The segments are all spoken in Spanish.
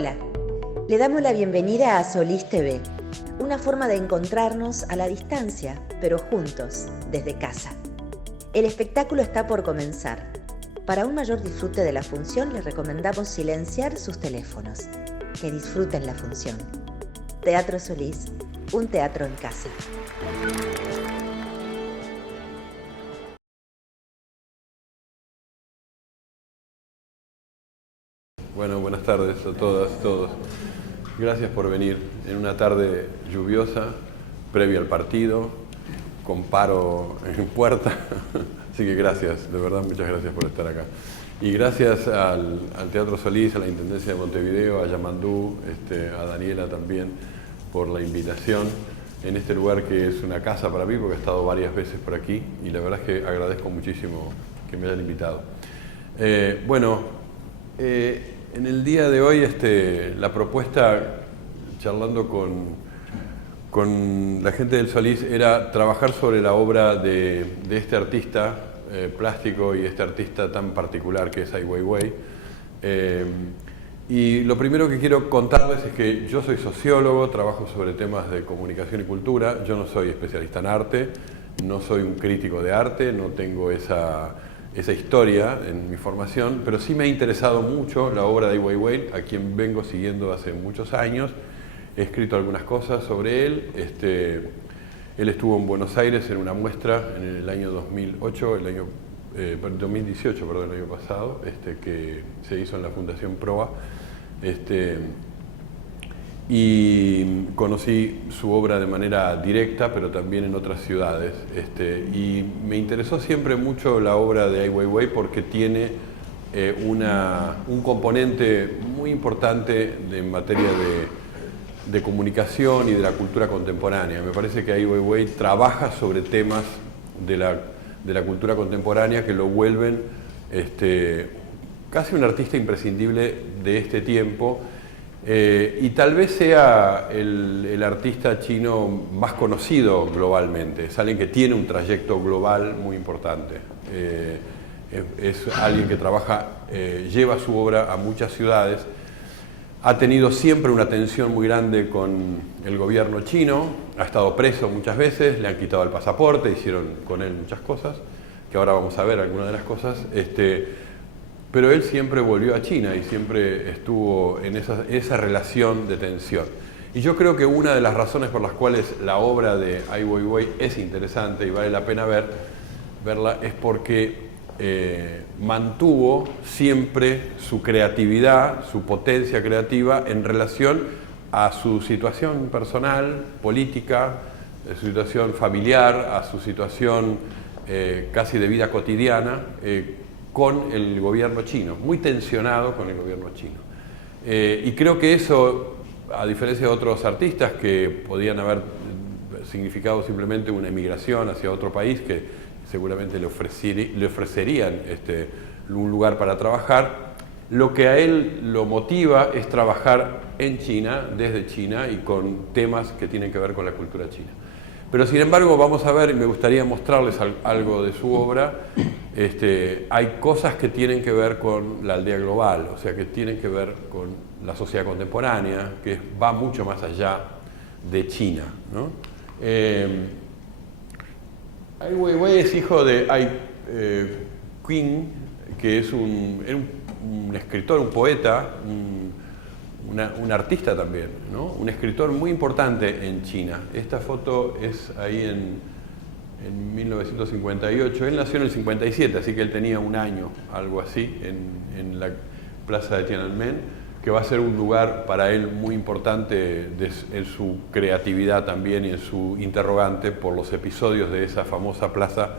Hola, le damos la bienvenida a Solís TV, una forma de encontrarnos a la distancia, pero juntos, desde casa. El espectáculo está por comenzar. Para un mayor disfrute de la función, les recomendamos silenciar sus teléfonos. Que disfruten la función. Teatro Solís, un teatro en casa. Bueno, buenas tardes a todas, todos. Gracias por venir en una tarde lluviosa, previo al partido, con paro en puerta. Así que gracias, de verdad, muchas gracias por estar acá. Y gracias al Teatro Solís, a la Intendencia de Montevideo, a Yamandú, a Daniela también, por la invitación en este lugar que es una casa para mí, porque he estado varias veces por aquí y la verdad es que agradezco muchísimo que me hayan invitado. En el día de hoy la propuesta, charlando con la gente del Solís, era trabajar sobre la obra de este artista plástico y este artista tan particular que es Ai Weiwei. Y lo primero que quiero contarles es que yo soy sociólogo, trabajo sobre temas de comunicación y cultura, yo no soy especialista en arte, no soy un crítico de arte, no tengo esa historia en mi formación, pero sí me ha interesado mucho la obra de Ai Weiwei, a quien vengo siguiendo hace muchos años. He escrito algunas cosas sobre él. Él estuvo en Buenos Aires en una muestra en el año 2018, el año pasado, que se hizo en la Fundación Proa. Y conocí su obra de manera directa, pero también en otras ciudades. Y me interesó siempre mucho la obra de Ai Weiwei porque tiene un componente muy importante en materia de comunicación y de la cultura contemporánea. Me parece que Ai Weiwei trabaja sobre temas de la cultura contemporánea que lo vuelven casi un artista imprescindible de este tiempo. Y tal vez sea el artista chino más conocido globalmente. Es alguien que tiene un trayecto global muy importante. Es alguien que lleva su obra a muchas ciudades. Ha tenido siempre una tensión muy grande con el gobierno chino. Ha estado preso muchas veces, le han quitado el pasaporte, hicieron con él muchas cosas, que ahora vamos a ver algunas de las cosas. Pero él siempre volvió a China y siempre estuvo en esa relación de tensión. Y yo creo que una de las razones por las cuales la obra de Ai Weiwei es interesante y vale la pena verla es porque mantuvo siempre su creatividad, su potencia creativa en relación a su situación personal, política, su situación familiar, a su situación casi de vida cotidiana, con el gobierno chino, muy tensionado con el gobierno chino. Y creo que eso, a diferencia de otros artistas que podían haber significado simplemente una emigración hacia otro país, que seguramente le ofrecerían un lugar para trabajar, lo que a él lo motiva es trabajar en China, desde China, y con temas que tienen que ver con la cultura china. Pero sin embargo, vamos a ver, y me gustaría mostrarles algo de su obra. Hay cosas que tienen que ver con la aldea global, o sea, que tienen que ver con la sociedad contemporánea, que va mucho más allá de China, ¿no? Ai Weiwei es hijo de Ai Qing, que es un escritor, un poeta, un artista también, ¿no? Un escritor muy importante en China. Esta foto es ahí en 1958. Él nació en el 57, así que él tenía un año, algo así, en la plaza de Tiananmen, que va a ser un lugar para él muy importante en su creatividad también y en su interrogante por los episodios de esa famosa plaza.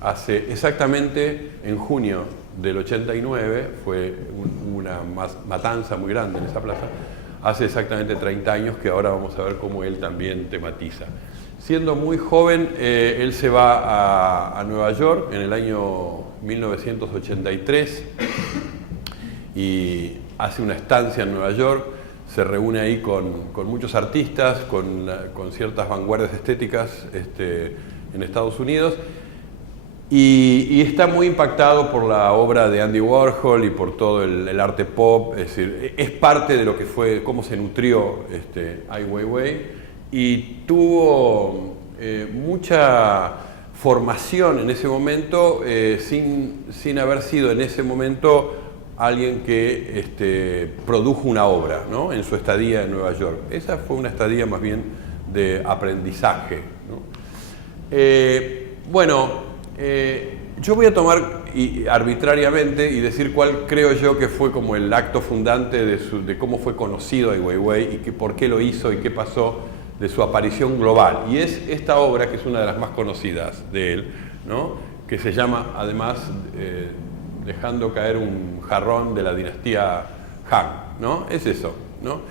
Hace exactamente en junio del 89, fue una matanza muy grande en esa plaza, hace exactamente 30 años, que ahora vamos a ver cómo él también tematiza. Siendo muy joven, él se va a Nueva York en el año 1983 y hace una estancia en Nueva York, se reúne ahí con muchos artistas, con ciertas vanguardias estéticas en Estados Unidos. y está muy impactado por la obra de Andy Warhol y por todo el arte pop, es decir, es parte de lo que fue, cómo se nutrió Ai Weiwei, y tuvo mucha formación en ese momento sin haber sido en ese momento alguien que produjo una obra, ¿no?, en su estadía en Nueva York. Esa fue una estadía más bien de aprendizaje, ¿no? Yo voy a tomar arbitrariamente y decir cuál creo yo que fue como el acto fundante de cómo fue conocido Ai Weiwei y por qué lo hizo y qué pasó de su aparición global. Y es esta obra, que es una de las más conocidas de él, ¿no?, que se llama, además, Dejando caer un jarrón, de la dinastía Han, ¿no? Es eso, ¿no?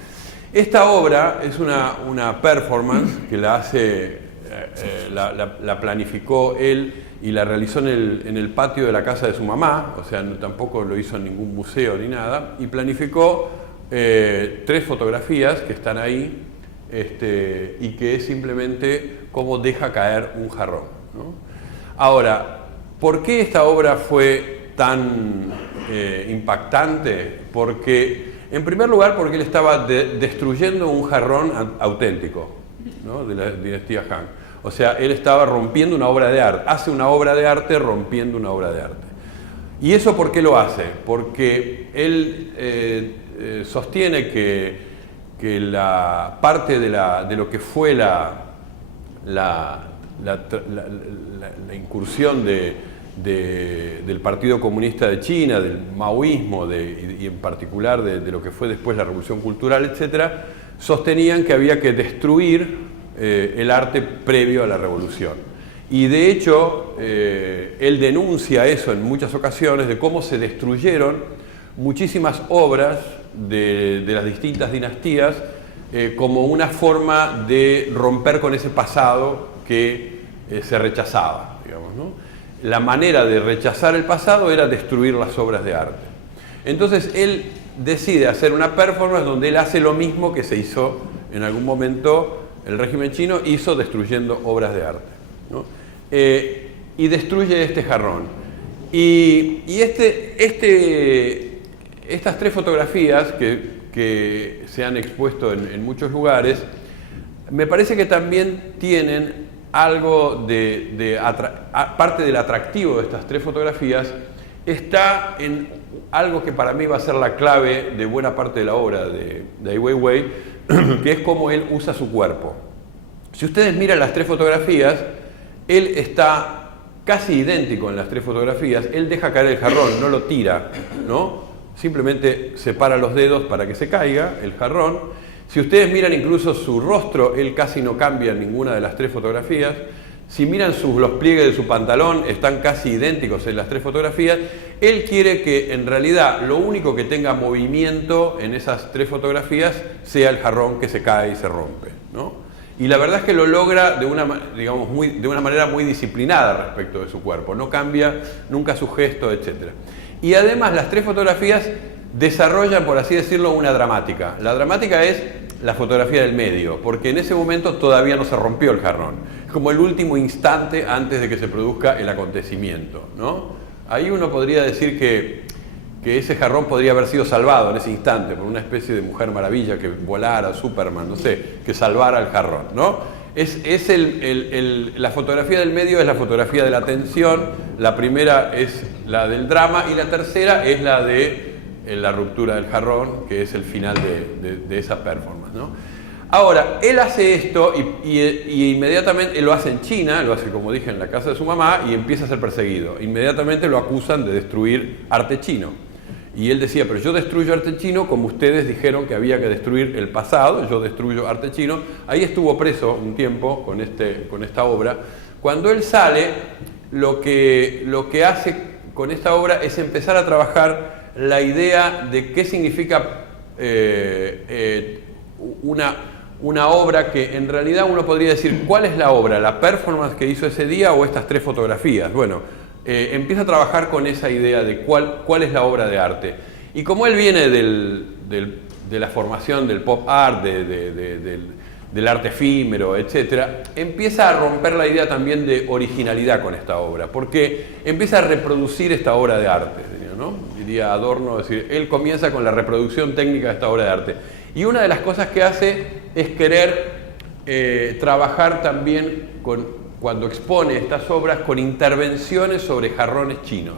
Esta obra es una performance que la hace, la planificó él y la realizó en el patio de la casa de su mamá, o sea, tampoco lo hizo en ningún museo ni nada, y planificó 3 fotografías que están ahí, y que es simplemente cómo deja caer un jarrón, ¿no? Ahora, ¿por qué esta obra fue tan impactante? Porque, en primer lugar, porque él estaba destruyendo un jarrón auténtico, ¿no?, de la dinastía Han. O sea, él estaba rompiendo una obra de arte, hace una obra de arte rompiendo una obra de arte. ¿Y eso por qué lo hace? Porque él sostiene que la parte de lo que fue la incursión del Partido Comunista de China, del maoísmo y en particular de lo que fue después la Revolución Cultural, etc., sostenían que había que destruir el arte previo a la revolución. Y de hecho, él denuncia eso en muchas ocasiones, de cómo se destruyeron muchísimas obras de las distintas dinastías como una forma de romper con ese pasado que se rechazaba, digamos, ¿no? La manera de rechazar el pasado era destruir las obras de arte. Entonces él decide hacer una performance donde él hace lo mismo que se hizo en algún momento, el régimen chino hizo destruyendo obras de arte, ¿no? Y destruye este jarrón. Y estas 3 fotografías que se han expuesto en muchos lugares, me parece que también tienen algo parte del atractivo de estas 3 fotografías, está en algo que para mí va a ser la clave de buena parte de la obra de Ai Weiwei, que es cómo él usa su cuerpo. Si ustedes miran las 3 fotografías, él está casi idéntico en las 3 fotografías. Él deja caer el jarrón, no lo tira, ¿no? Simplemente separa los dedos para que se caiga el jarrón. Si ustedes miran incluso su rostro, él casi no cambia en ninguna de las 3 fotografías. Si miran los pliegues de su pantalón, están casi idénticos en las 3 fotografías. Él quiere que en realidad lo único que tenga movimiento en esas 3 fotografías sea el jarrón que se cae y se rompe, ¿no? Y la verdad es que lo logra de una manera muy disciplinada respecto de su cuerpo. No cambia nunca su gesto, etc. Y además las 3 fotografías desarrollan, por así decirlo, una dramática. La dramática es la fotografía del medio, porque en ese momento todavía no se rompió el jarrón. Es como el último instante antes de que se produzca el acontecimiento, ¿no? Ahí uno podría decir que ese jarrón podría haber sido salvado en ese instante por una especie de Mujer Maravilla que volara, Superman, no sé, que salvara el jarrón, ¿no? La fotografía del medio es la fotografía de la tensión, la primera es la del drama y la tercera es la de la ruptura del jarrón, que es el final de esa performance, ¿no? Ahora, él hace esto y inmediatamente él lo hace en China, lo hace, como dije, en la casa de su mamá y empieza a ser perseguido. Inmediatamente lo acusan de destruir arte chino. Y él decía, pero yo destruyo arte chino como ustedes dijeron que había que destruir el pasado, yo destruyo arte chino. Ahí estuvo preso un tiempo con esta obra. Cuando él sale, lo que hace con esta obra es empezar a trabajar la idea de qué significa una obra, que en realidad uno podría decir, ¿cuál es la obra? ¿La performance que hizo ese día o estas 3 fotografías? Bueno, empieza a trabajar con esa idea de cuál es la obra de arte. Y como él viene de la formación del pop art, del arte efímero, etc., empieza a romper la idea también de originalidad con esta obra, porque empieza a reproducir esta obra de arte, ¿no? Diría Adorno, es decir, él comienza con la reproducción técnica de esta obra de arte. Y una de las cosas que hace es querer trabajar también cuando expone estas obras con intervenciones sobre jarrones chinos,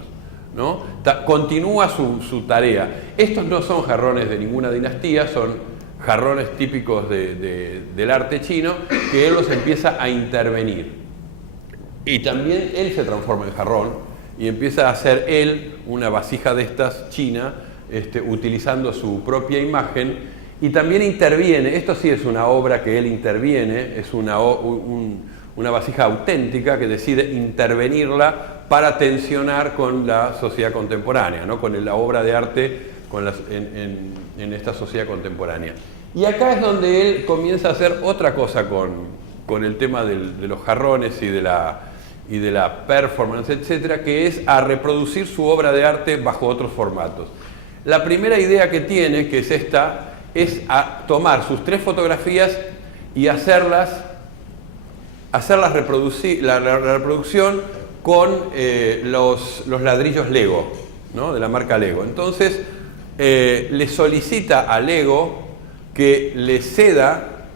¿no? Continúa su tarea. Estos no son jarrones de ninguna dinastía, son jarrones típicos del arte chino, que él los empieza a intervenir. Y también él se transforma en jarrón y empieza a hacer él una vasija de estas china, utilizando su propia imagen, y también interviene. Esto sí es una obra que él interviene, es una vasija auténtica que decide intervenirla para tensionar con la sociedad contemporánea, ¿no? Con la obra de arte en esta sociedad contemporánea. Y acá es donde él comienza a hacer otra cosa con el tema de los jarrones y de la performance, etcétera, que es a reproducir su obra de arte bajo otros formatos. La primera idea que tiene, que es esta, es a tomar sus 3 fotografías y hacerlas reproducir, la reproducción con los ladrillos Lego, ¿no? De la marca Lego. Entonces le solicita a Lego que le ceda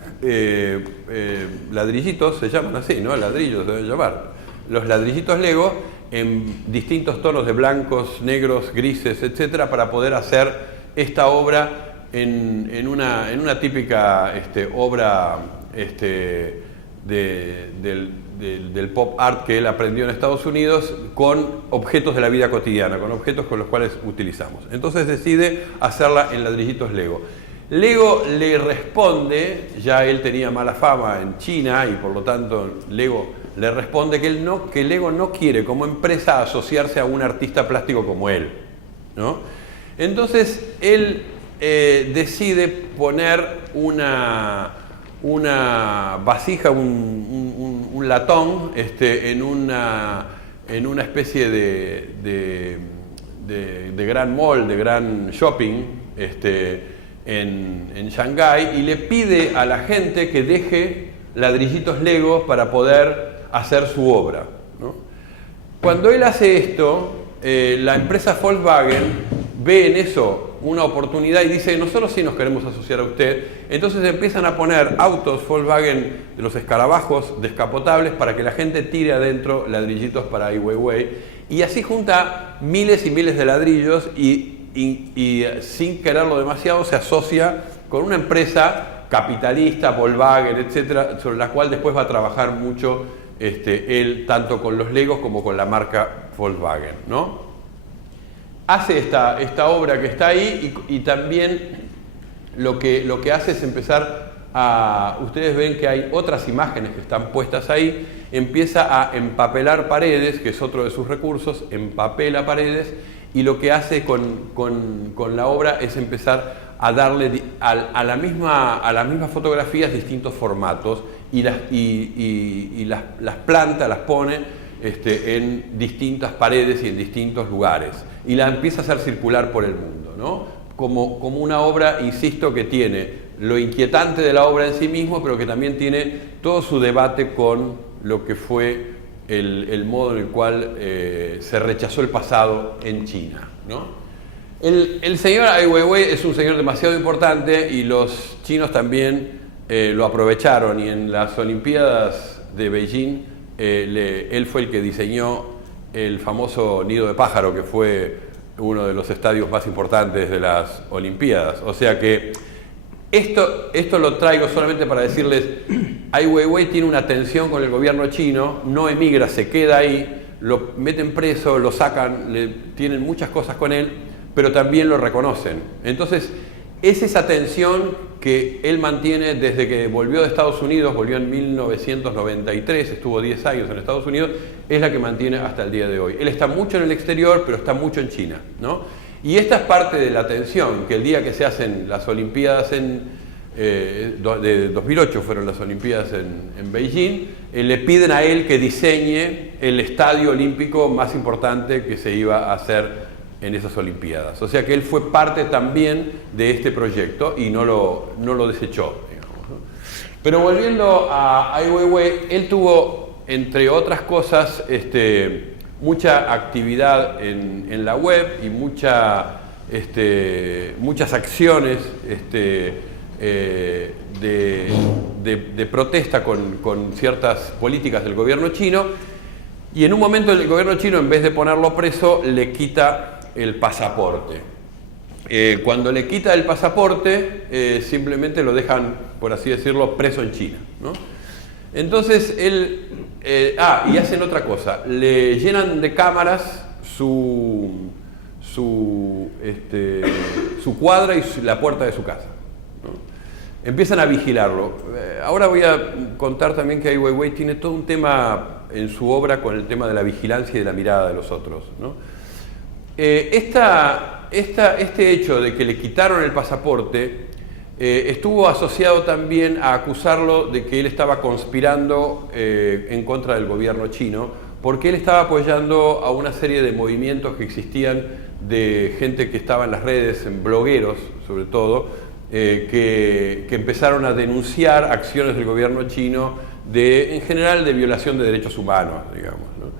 ladrillitos, se llaman así, ¿no? Ladrillos se deben llamar. Los ladrillitos Lego en distintos tonos de blancos, negros, grises, etcétera, para poder hacer esta obra en una típica obra del pop art que él aprendió en Estados Unidos, con objetos de la vida cotidiana, con objetos con los cuales utilizamos. Entonces decide hacerla en ladrillitos Lego. Lego le responde, ya él tenía mala fama en China y por lo tanto Lego le responde que Lego no quiere como empresa asociarse a un artista plástico como él, ¿no? Entonces él decide poner una vasija, un latón, en una especie de gran mall, de gran shopping, en Shanghái, y le pide a la gente que deje ladrillitos Lego para poder hacer su obra, ¿no? Cuando él hace esto, la empresa Volkswagen ve en eso una oportunidad y dice: nosotros sí nos queremos asociar a usted. Entonces empiezan a poner autos Volkswagen, de los escarabajos descapotables, para que la gente tire adentro ladrillitos para Ai Weiwei, y así junta miles y miles de ladrillos y sin quererlo demasiado se asocia con una empresa capitalista, Volkswagen, etcétera, sobre la cual después va a trabajar mucho él, tanto con los Legos como con la marca Volkswagen, ¿no? Hace esta obra que está ahí, y también lo que hace es empezar a... Ustedes ven que hay otras imágenes que están puestas ahí. Empieza a empapelar paredes, que es otro de sus recursos, empapela paredes, y lo que hace con la obra es empezar a darle a las mismas fotografías distintos formatos, y las planta, las pone en distintas paredes y en distintos lugares, y la empieza a hacer circular por el mundo, ¿no? Como una obra, insisto, que tiene lo inquietante de la obra en sí mismo, pero que también tiene todo su debate con lo que fue el modo en el cual se rechazó el pasado en China, ¿no? El señor Ai Weiwei es un señor demasiado importante, y los chinos también lo aprovecharon, y en las Olimpiadas de Beijing él fue el que diseñó el famoso nido de pájaro, que fue uno de los estadios más importantes de las Olimpiadas. O sea que esto lo traigo solamente para decirles: Ai Weiwei tiene una tensión con el gobierno chino, no emigra, se queda ahí, lo meten preso, lo sacan, tienen muchas cosas con él, pero también lo reconocen. Entonces, es esa tensión que él mantiene desde que volvió de Estados Unidos, volvió en 1993, estuvo 10 años en Estados Unidos, es la que mantiene hasta el día de hoy. Él está mucho en el exterior, pero está mucho en China, ¿no? Y esta es parte de la tensión, que el día que se hacen las Olimpiadas de 2008 fueron las Olimpiadas en Beijing, le piden a él que diseñe el estadio olímpico más importante que se iba a hacer en esas Olimpiadas. O sea que él fue parte también de este proyecto y no lo desechó, digamos, ¿no? Pero volviendo a Ai Weiwei, él tuvo, entre otras cosas, mucha actividad en la web y muchas acciones de protesta con ciertas políticas del gobierno chino, y en un momento el gobierno chino, en vez de ponerlo preso, le quita el pasaporte. Cuando le quita el pasaporte, simplemente lo dejan, por así decirlo, preso en China, ¿no? Entonces él... y hacen otra cosa, le llenan de cámaras su cuadra y la puerta de su casa, ¿no? Empiezan a vigilarlo. Ahora voy a contar también que Ai Weiwei tiene todo un tema en su obra con el tema de la vigilancia y de la mirada de los otros, ¿no? Este hecho de que le quitaron el pasaporte estuvo asociado también a acusarlo de que él estaba conspirando en contra del gobierno chino, porque él estaba apoyando a una serie de movimientos que existían de gente que estaba en las redes, en blogueros sobre todo, que empezaron a denunciar acciones del gobierno chino en general de violación de derechos humanos, digamos, ¿no?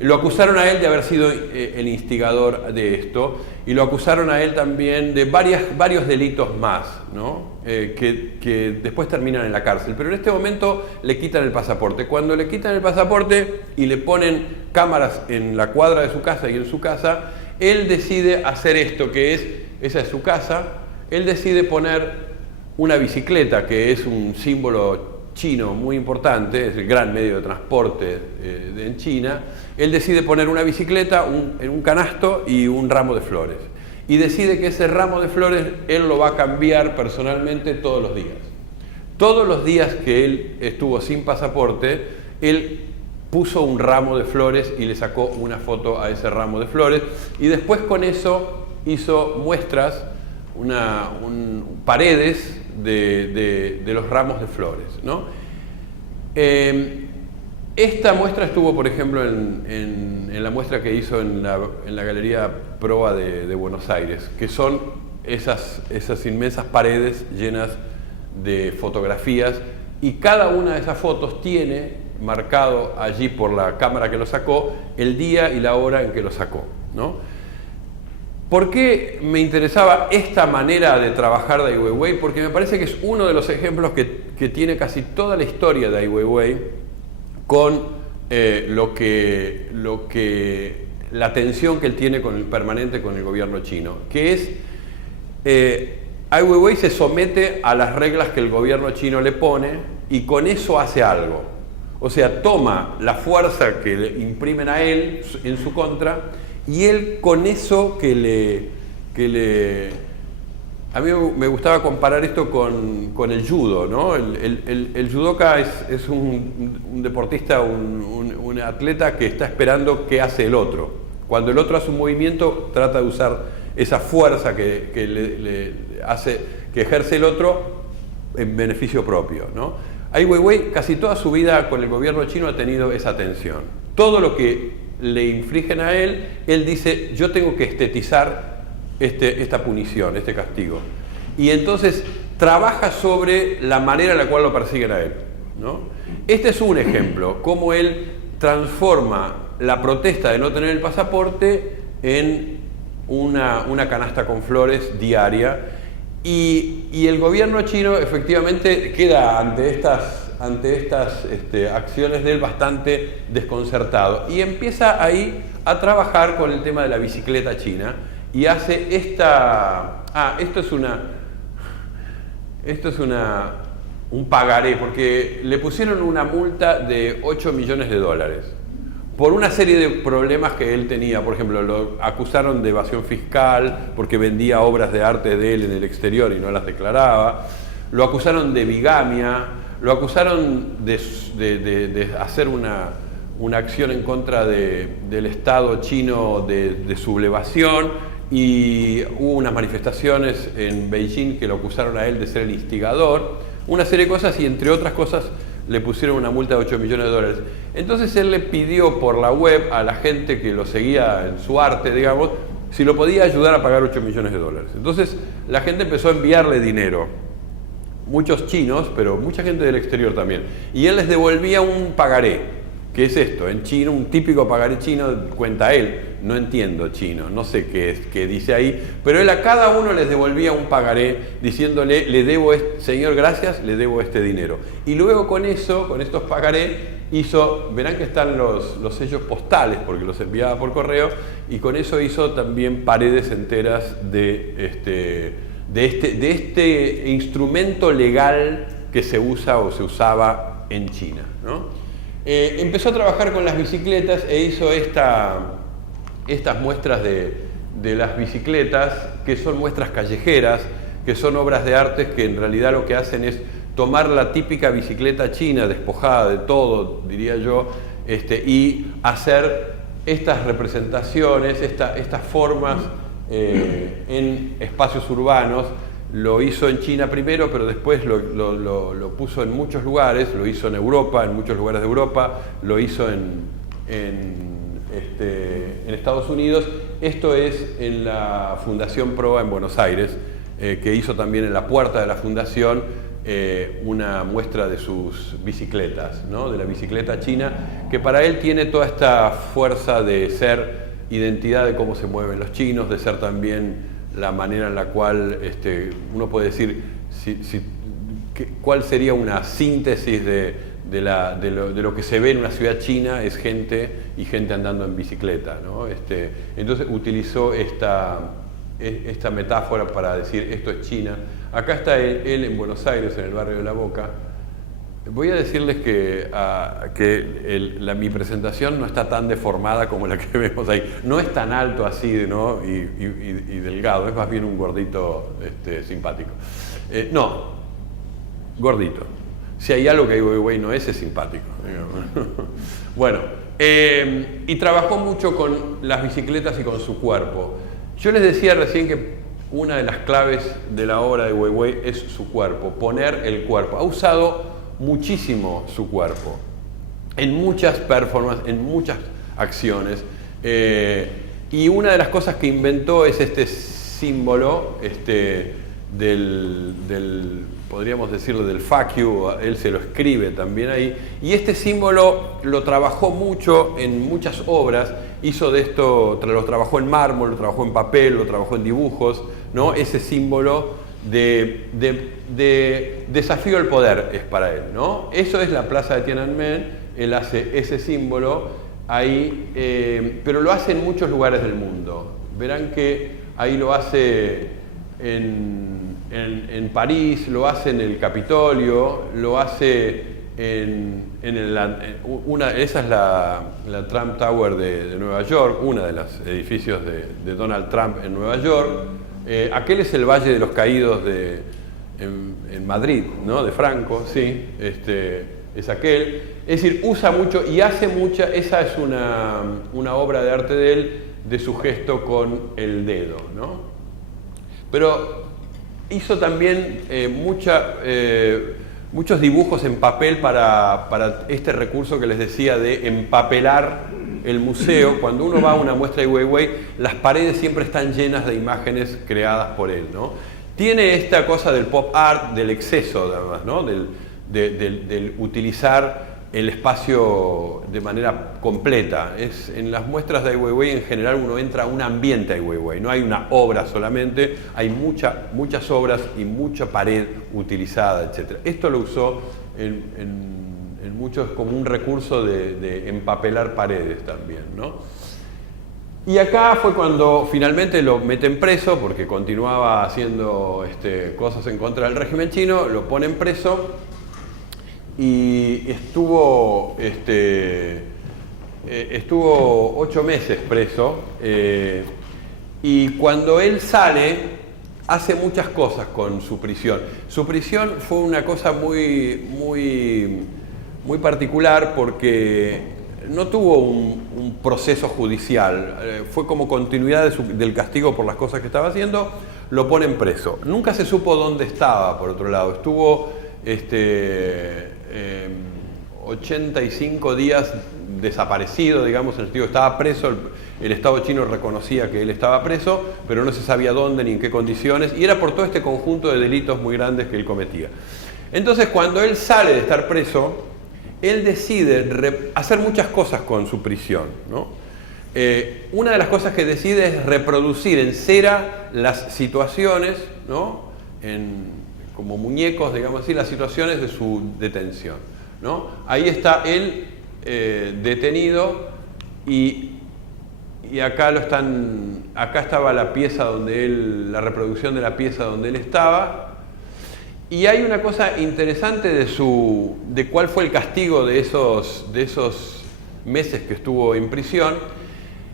Lo acusaron a él de haber sido el instigador de esto, y lo acusaron a él también de varios delitos más, ¿no? Que después terminan en la cárcel. Pero en este momento le quitan el pasaporte. Cuando le quitan el pasaporte y le ponen cámaras en la cuadra de su casa y en su casa, él decide hacer esto, esa es su casa. Él decide poner una bicicleta, que es un símbolo chino muy importante, es el gran medio de transporte en China. Él decide poner una bicicleta en un canasto y un ramo de flores. Y decide que ese ramo de flores él lo va a cambiar personalmente todos los días. Todos los días que él estuvo sin pasaporte, él puso un ramo de flores y le sacó una foto a ese ramo de flores. Y después con eso hizo muestras, paredes de los ramos de flores, ¿no? Esta muestra estuvo, por ejemplo, en la muestra que hizo en la Galería Proa de Buenos Aires, que son esas inmensas paredes llenas de fotografías, y cada una de esas fotos tiene marcado allí por la cámara que lo sacó el día y la hora en que lo sacó, ¿no? ¿Por qué me interesaba esta manera de trabajar de Ai Weiwei? Porque me parece que es uno de los ejemplos que tiene casi toda la historia de Ai Weiwei con la tensión que él tiene permanente con el gobierno chino, que es Ai Weiwei se somete a las reglas que el gobierno chino le pone y con eso hace algo. O sea, toma la fuerza que le imprimen a él en su contra, y él con eso a mí me gustaba comparar esto con el judo, ¿no? El judoka es un deportista, un atleta que está esperando qué hace el otro. Cuando el otro hace un movimiento, trata de usar esa fuerza que ejerce el otro en beneficio propio, ¿no? Ai Weiwei casi toda su vida con el gobierno chino ha tenido esa tensión. Todo lo que le infligen a él dice, yo tengo que estetizar esta punición, este castigo. Y entonces trabaja sobre la manera en la cual lo persiguen a él, ¿no? Este es un ejemplo, cómo él transforma la protesta de no tener el pasaporte en una canasta con flores diaria, y el gobierno chino efectivamente queda ante estas acciones de él bastante desconcertado, y empieza ahí a trabajar con el tema de la bicicleta china, y hace esto es un pagaré, porque le pusieron una multa de 8 millones de dólares por una serie de problemas que él tenía. Por ejemplo, lo acusaron de evasión fiscal porque vendía obras de arte de él en el exterior y no las declaraba. Lo acusaron de bigamia, lo acusaron de hacer una acción en contra del Estado chino de sublevación, y hubo unas manifestaciones en Beijing que lo acusaron a él de ser el instigador, una serie de cosas, y entre otras cosas le pusieron una multa de 8 millones de dólares. Entonces él le pidió por la web a la gente que lo seguía en su arte, digamos, si lo podía ayudar a pagar 8 millones de dólares. Entonces la gente empezó a enviarle dinero. muchos chinos, pero mucha gente del exterior también. Y él les devolvía un pagaré. ¿Qué es esto? En chino, un típico pagaré chino, cuenta él, no entiendo chino, no sé qué dice ahí, pero él a cada uno les devolvía un pagaré diciéndole, le debo, señor, gracias, le debo este dinero. Y luego con eso, con estos pagaré, verán que están los sellos postales, porque los enviaba por correo, y con eso hizo también paredes enteras de este instrumento legal que se usa o se usaba en China, ¿no? Empezó a trabajar con las bicicletas e hizo estas muestras de las bicicletas, que son muestras callejeras, que son obras de arte que en realidad lo que hacen es tomar la típica bicicleta china, despojada de todo, diría yo, y hacer estas representaciones, estas formas en espacios urbanos. Lo hizo en China primero, pero después lo puso en muchos lugares, lo hizo en Europa, en muchos lugares de Europa, lo hizo en Estados Unidos. Esto es en la Fundación Proa en Buenos Aires, que hizo también en la puerta de la fundación una muestra de sus bicicletas, ¿no? De la bicicleta china, que para él tiene toda esta fuerza de ser identidad de cómo se mueven los chinos, de ser también la manera en la cual uno puede decir cuál sería una síntesis de lo que se ve en una ciudad china, es gente andando en bicicleta, ¿no? Entonces utilizó esta metáfora para decir esto es China. Acá está él en Buenos Aires, en el barrio de La Boca. Voy a decirles que mi presentación no está tan deformada como la que vemos ahí. No es tan alto así, ¿no? y delgado, es más bien un gordito simpático. No, gordito. Si hay algo que Ai Weiwei no es simpático. Bueno, y trabajó mucho con las bicicletas y con su cuerpo. Yo les decía recién que una de las claves de la obra de Ai Weiwei es su cuerpo, poner el cuerpo. Ha usado muchísimo su cuerpo, en muchas performances, en muchas acciones, y una de las cosas que inventó es este símbolo podríamos decirlo, del fuck you, él se lo escribe también ahí, y este símbolo lo trabajó mucho en muchas obras, hizo de esto, lo trabajó en mármol, lo trabajó en papel, lo trabajó en dibujos, ¿no? Ese símbolo de desafío al poder es para él, ¿no? Eso es la plaza de Tiananmen, él hace ese símbolo ahí, pero lo hace en muchos lugares del mundo. Verán que ahí lo hace en París, lo hace en el Capitolio, lo hace esa es la Trump Tower de Nueva York, uno de los edificios de Donald Trump en Nueva York. Aquel es el Valle de los Caídos en Madrid, ¿no? De Franco, sí, es aquel. Es decir, usa mucho y hace mucha, esa es una obra de arte de él, de su gesto con el dedo, ¿no? Pero hizo también muchos dibujos en papel para este recurso que les decía de empapelar el museo. Cuando uno va a una muestra de Ai Weiwei, las paredes siempre están llenas de imágenes creadas por él, ¿no? Tiene esta cosa del pop art, del exceso, además, ¿no? Del utilizar el espacio de manera completa. En las muestras de Ai Weiwei en general uno entra a un ambiente Ai Weiwei, no hay una obra solamente, hay muchas obras y mucha pared utilizada, etc. Esto lo usó en muchos como un recurso de empapelar paredes también, ¿no? Y acá fue cuando finalmente lo meten preso, porque continuaba haciendo cosas en contra del régimen chino, lo ponen preso y estuvo 8 meses preso, y cuando él sale hace muchas cosas con su prisión. Su prisión fue una cosa muy particular porque no tuvo un proceso judicial, fue como continuidad del castigo por las cosas que estaba haciendo, lo ponen preso. Nunca se supo dónde estaba, por otro lado. Estuvo 85 días desaparecido, digamos, en el sentido, estaba preso, el Estado chino reconocía que él estaba preso, pero no se sabía dónde ni en qué condiciones, y era por todo este conjunto de delitos muy grandes que él cometía. Entonces, cuando él sale de estar preso, él decide hacer muchas cosas con su prisión, ¿no? Una de las cosas que decide es reproducir en cera las situaciones, ¿no? Como muñecos, digamos así, las situaciones de su detención, ¿no? Ahí está él detenido y acá estaba la pieza donde la reproducción de la pieza donde él estaba. Y hay una cosa interesante de cuál fue el castigo de esos meses que estuvo en prisión,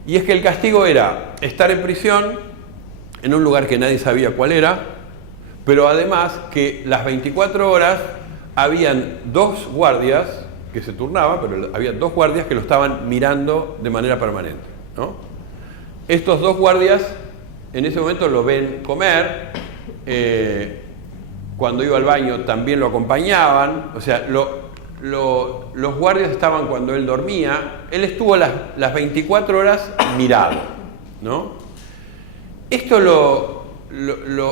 y es que el castigo era estar en prisión en un lugar que nadie sabía cuál era, pero además que las 24 horas habían 2 guardias que se turnaban, pero había 2 guardias que lo estaban mirando de manera permanente, ¿no? Estos 2 guardias en ese momento lo ven comer, cuando iba al baño también lo acompañaban, o sea, los guardias estaban cuando él dormía, él estuvo las 24 horas mirado, ¿no? Esto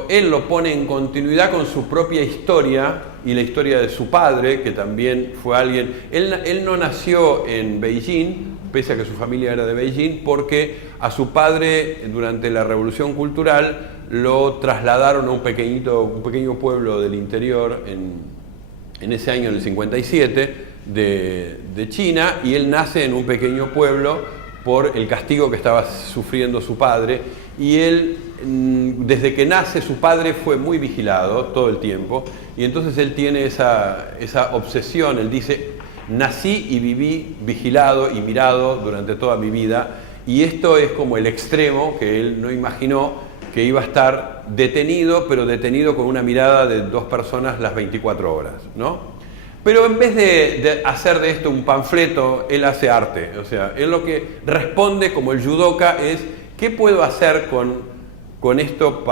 él lo pone en continuidad con su propia historia y la historia de su padre, que también fue alguien. Él no nació en Beijing, pese a que su familia era de Beijing, porque a su padre durante la Revolución Cultural lo trasladaron a un pequeño pueblo del interior en ese año, en el 57, de China, y él nace en un pequeño pueblo por el castigo que estaba sufriendo su padre, y él, desde que nace, su padre fue muy vigilado todo el tiempo, y entonces él tiene esa obsesión. Él dice: nací y viví vigilado y mirado durante toda mi vida, y esto es como el extremo que él no imaginó, que iba a estar detenido, pero detenido con una mirada de 2 personas las 24 horas, ¿no? Pero en vez de hacer de esto un panfleto, él hace arte. O sea, él lo que responde como el judoka es: ¿qué puedo hacer con esto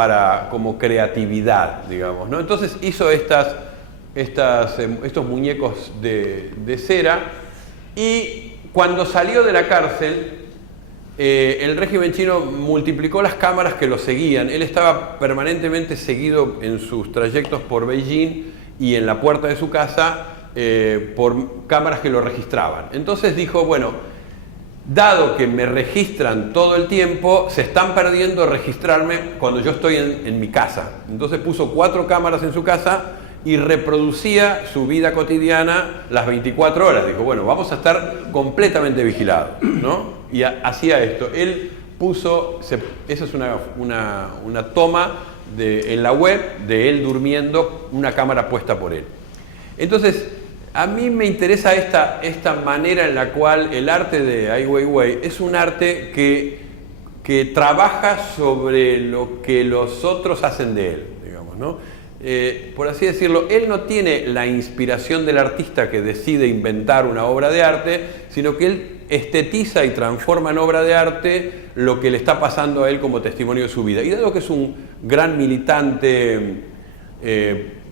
como creatividad, digamos, ¿no? Entonces hizo estos muñecos de cera, y cuando salió de la cárcel, el régimen chino multiplicó las cámaras que lo seguían. Él estaba permanentemente seguido en sus trayectos por Beijing y en la puerta de su casa por cámaras que lo registraban. Entonces dijo: bueno, dado que me registran todo el tiempo, se están perdiendo registrarme cuando yo estoy en mi casa. Entonces puso 4 cámaras en su casa y reproducía su vida cotidiana las 24 horas. Dijo: bueno, vamos a estar completamente vigilados, ¿no? Y hacía esto. Él puso, esa es una toma en la web de él durmiendo, una cámara puesta por él. Entonces, a mí me interesa esta manera en la cual el arte de Ai Weiwei es un arte que trabaja sobre lo que los otros hacen de él, digamos, ¿no? Por así decirlo, él no tiene la inspiración del artista que decide inventar una obra de arte, sino que él estetiza y transforma en obra de arte lo que le está pasando a él como testimonio de su vida. Y dado que es un gran militante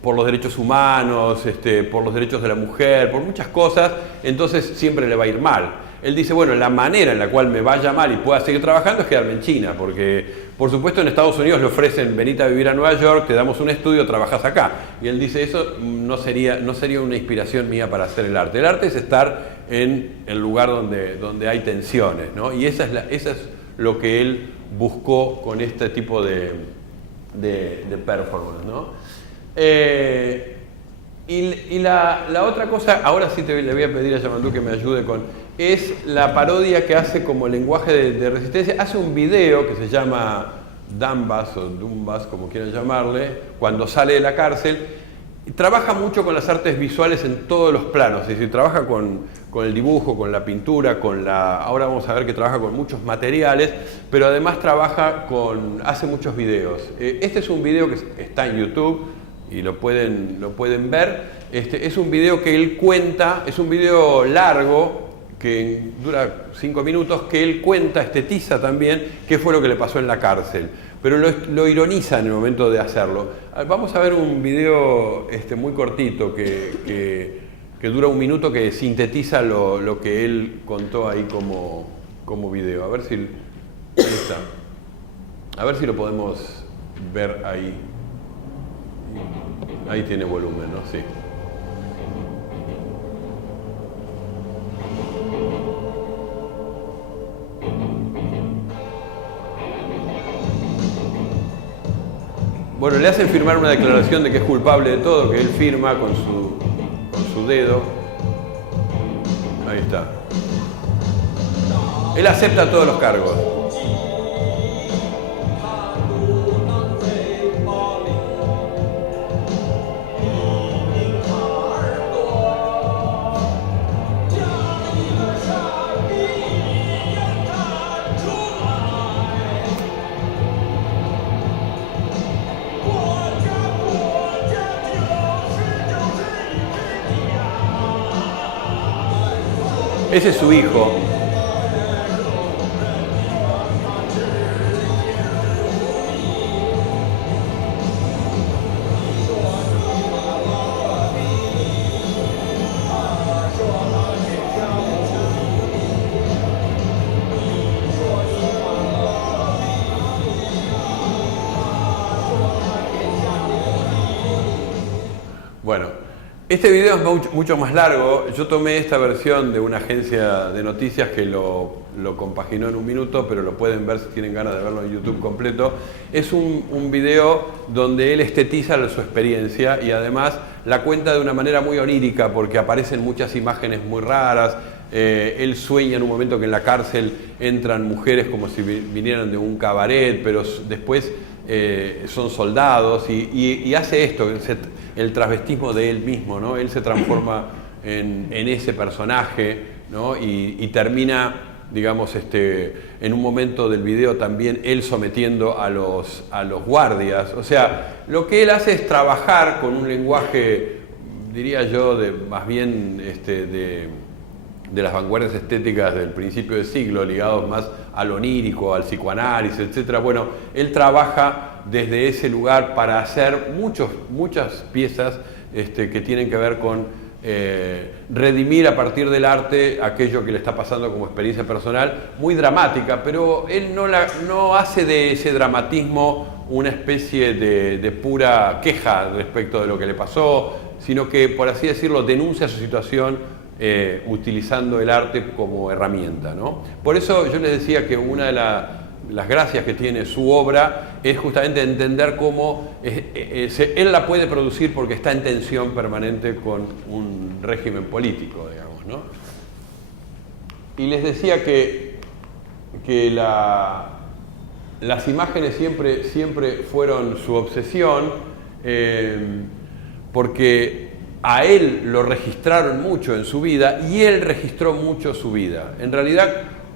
por los derechos humanos, por los derechos de la mujer, por muchas cosas, entonces siempre le va a ir mal. Él dice: bueno, la manera en la cual me vaya mal y pueda seguir trabajando es quedarme en China, porque por supuesto en Estados Unidos le ofrecen: venite a vivir a Nueva York, te damos un estudio, trabajás acá. Y él dice: eso no sería una inspiración mía para hacer el arte. El arte es estar en el lugar donde hay tensiones, ¿no? Y eso es lo que él buscó con este tipo de performance, ¿no? Y la otra cosa, ahora sí le voy a pedir a Yamandu que me ayude es la parodia que hace como lenguaje de resistencia. Hace un video que se llama Dambas o Dumbas, como quieran llamarle, cuando sale de la cárcel. Y trabaja mucho con las artes visuales en todos los planos, es decir, trabaja con el dibujo, con la pintura, ahora vamos a ver que trabaja con muchos materiales, pero además hace muchos videos. Este es un video que está en YouTube y lo pueden ver. Es un video que él cuenta, es un video largo, que dura 5 minutos, que él cuenta, estetiza también qué fue lo que le pasó en la cárcel, pero lo ironiza en el momento de hacerlo. Vamos a ver un video muy cortito que dura 1 minuto, que sintetiza lo que él contó ahí como video. A ver si Ahí está. A ver si lo podemos ver ahí. Ahí tiene volumen, ¿no? Sí. Bueno, le hacen firmar una declaración de que es culpable de todo, que él firma con su dedo. Ahí está. Él acepta todos los cargos. Ese es su hijo. Bueno, este video es mucho más largo. Yo tomé esta versión de una agencia de noticias que lo compaginó en un minuto, pero lo pueden ver si tienen ganas de verlo en YouTube completo. Es un video donde él estetiza su experiencia y además la cuenta de una manera muy onírica porque aparecen muchas imágenes muy raras. Él sueña en un momento que en la cárcel entran mujeres como si vinieran de un cabaret, pero después son soldados y hace esto, el travestismo de él mismo, ¿no? Él se transforma en ese personaje, ¿no? y termina, digamos, en un momento del video también él sometiendo a los guardias. O sea, lo que él hace es trabajar con un lenguaje, diría yo, más bien de las vanguardias estéticas del principio del siglo, ligados más al onírico, al psicoanálisis, etc. Bueno, él trabaja desde ese lugar para hacer muchas piezas que tienen que ver con redimir a partir del arte aquello que le está pasando como experiencia personal, muy dramática, pero él no hace de ese dramatismo una especie de pura queja respecto de lo que le pasó, sino que, por así decirlo, denuncia su situación utilizando el arte como herramienta, ¿no? Por eso yo les decía que una de las gracias que tiene su obra es justamente entender cómo él la puede producir porque está en tensión permanente con un régimen político, digamos, ¿no? Y les decía que las imágenes siempre fueron su obsesión, porque a él lo registraron mucho en su vida y él registró mucho su vida. En realidad,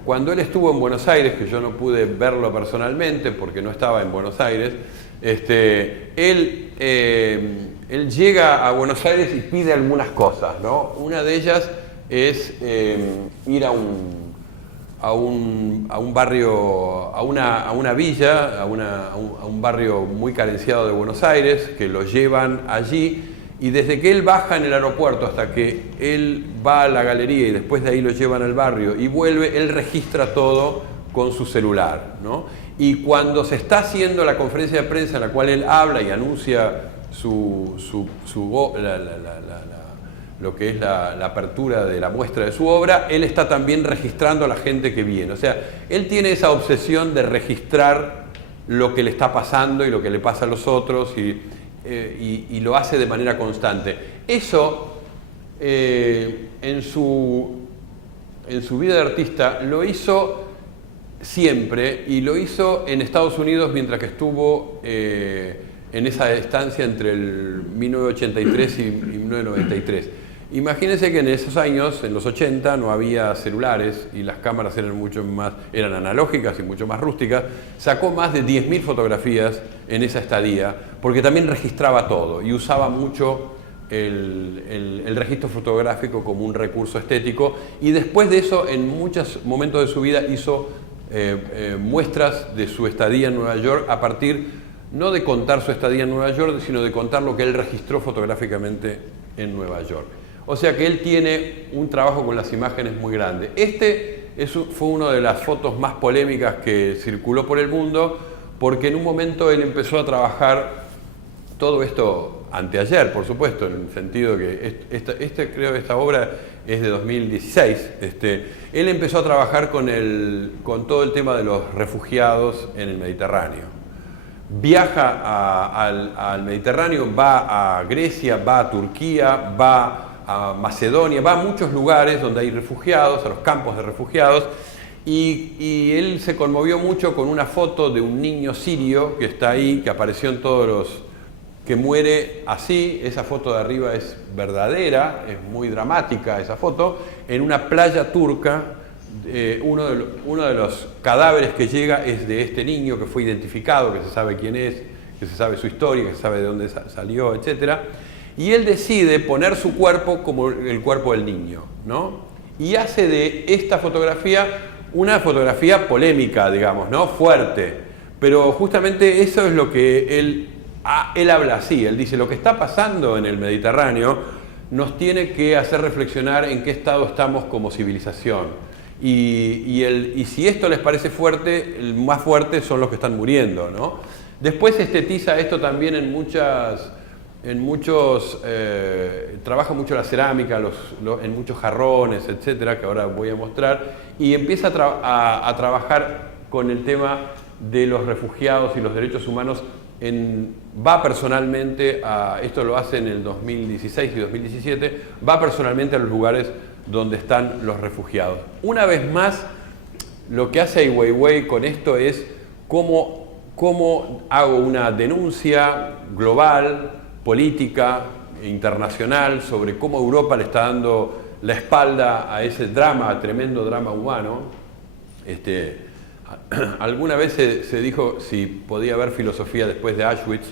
cuando él estuvo en Buenos Aires, que yo no pude verlo personalmente porque no estaba en Buenos Aires, él llega a Buenos Aires y pide algunas cosas, ¿no? Una de ellas es ir a un barrio, a una villa, a un barrio muy carenciado de Buenos Aires, que lo llevan allí. Y desde que él baja en el aeropuerto hasta que él va a la galería y después de ahí lo llevan al barrio y vuelve, él registra todo con su celular, ¿no? Y cuando se está haciendo la conferencia de prensa en la cual él habla y anuncia lo que es la apertura de la muestra de su obra, él está también registrando a la gente que viene. O sea, él tiene esa obsesión de registrar lo que le está pasando y lo que le pasa a los otros y lo hace de manera constante. Eso, en su vida de artista, lo hizo siempre y lo hizo en Estados Unidos mientras que estuvo en esa estancia entre el 1983 y 1993. Imagínense que en esos años, en los 80, no había celulares y las cámaras eran analógicas y mucho más rústicas. Sacó más de 10.000 fotografías en esa estadía, porque también registraba todo y usaba mucho el registro fotográfico como un recurso estético. Y después de eso, en muchos momentos de su vida, hizo muestras de su estadía en Nueva York a partir, no de contar su estadía en Nueva York, sino de contar lo que él registró fotográficamente en Nueva York. O sea que él tiene un trabajo con las imágenes muy grande. Este fue una de las fotos más polémicas que circuló por el mundo, porque en un momento él empezó a trabajar todo esto anteayer, por supuesto, en el sentido que creo que esta obra es de 2016. Él empezó a trabajar con todo el tema de los refugiados en el Mediterráneo. Viaja al Mediterráneo, va a Grecia, va a Turquía, va a Macedonia, va a muchos lugares donde hay refugiados, a los campos de refugiados, y él se conmovió mucho con una foto de un niño sirio que está ahí, que apareció en todos los... que muere así. Esa foto de arriba es verdadera, es muy dramática esa foto, en una playa turca. Uno de los cadáveres que llega es de este niño que fue identificado, que se sabe quién es, que se sabe su historia, que se sabe de dónde salió, etc. Y él decide poner su cuerpo como el cuerpo del niño, ¿no? Y hace de esta fotografía una fotografía polémica, digamos, ¿no? Fuerte. Pero justamente eso es lo que él habla así. Él dice: lo que está pasando en el Mediterráneo nos tiene que hacer reflexionar en qué estado estamos como civilización. Y si esto les parece fuerte, el más fuerte son los que están muriendo, ¿no? Después estetiza esto también trabaja mucho la cerámica, en muchos jarrones, etcétera, que ahora voy a mostrar, y empieza a trabajar con el tema de los refugiados y los derechos humanos. Va personalmente esto lo hace en el 2016 y 2017, va personalmente a los lugares donde están los refugiados. Una vez más, lo que hace Ai Weiwei con esto es cómo hago una denuncia global, política, internacional, sobre cómo Europa le está dando la espalda a ese drama, tremendo drama humano. Alguna vez se dijo si podía haber filosofía después de Auschwitz,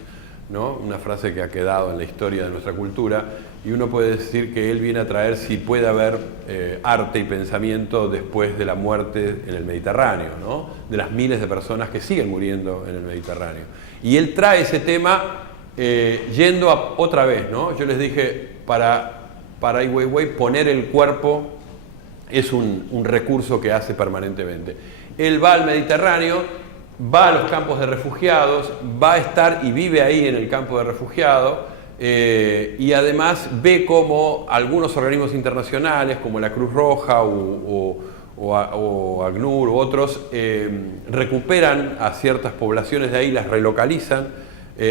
¿no? Una frase que ha quedado en la historia de nuestra cultura, y uno puede decir que él viene a traer si puede haber arte y pensamiento después de la muerte en el Mediterráneo, ¿no? De las miles de personas que siguen muriendo en el Mediterráneo. Y él trae ese tema yendo otra vez, ¿no? Yo les dije, para Ai Weiwei poner el cuerpo es un recurso que hace permanentemente. Él va al Mediterráneo, va a los campos de refugiados, va a estar y vive ahí en el campo de refugiados, y además ve cómo algunos organismos internacionales como la Cruz Roja o ACNUR u otros recuperan a ciertas poblaciones de ahí, las relocalizan,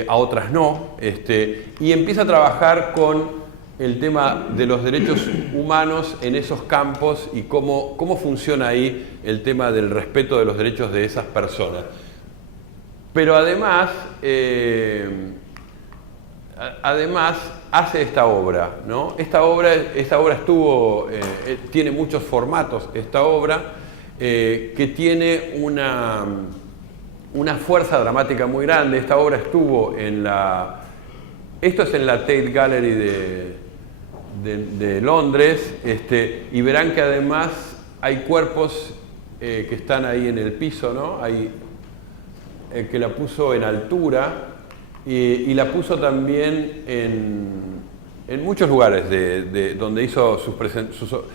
a otras no, y empieza a trabajar con el tema de los derechos humanos en esos campos y cómo funciona ahí el tema del respeto de los derechos de esas personas. Pero además hace esta obra, ¿no? Esta obra tiene muchos formatos, esta obra, que tiene una fuerza dramática muy grande. Esta obra estuvo esto es en la Tate Gallery de Londres, y verán que además hay cuerpos que están ahí en el piso, ¿no? Hay que la puso en altura y la puso también en muchos lugares donde hizo sus presentaciones.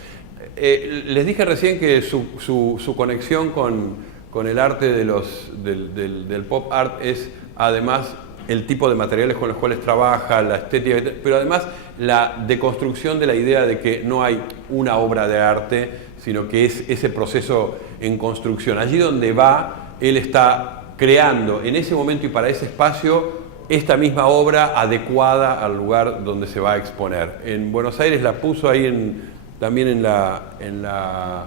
Les dije recién que su conexión con el arte del pop art es además el tipo de materiales con los cuales trabaja, la estética, pero además la deconstrucción de la idea de que no hay una obra de arte, sino que es ese proceso en construcción. Allí donde va, él está creando en ese momento y para ese espacio esta misma obra adecuada al lugar donde se va a exponer. En Buenos Aires la puso ahí también en la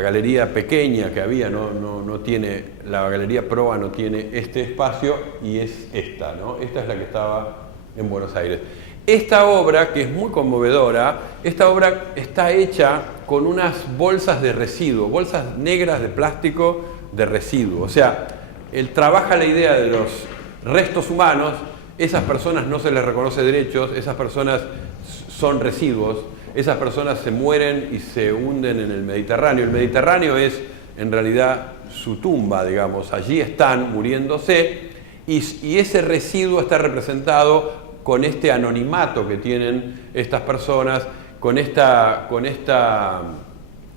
galería pequeña que había, no tiene, la galería Proa no tiene este espacio, y es esta, ¿no? Esta es la que estaba en Buenos Aires. Esta obra, que es muy conmovedora, esta obra está hecha con unas bolsas de residuo, bolsas negras de plástico de residuo. O sea, él trabaja la idea de los restos humanos. Esas personas no se les reconoce derechos, esas personas son residuos. Esas personas se mueren y se hunden en el Mediterráneo. El Mediterráneo es en realidad su tumba, digamos. Allí están muriéndose, y ese residuo está representado con este anonimato que tienen estas personas, con esta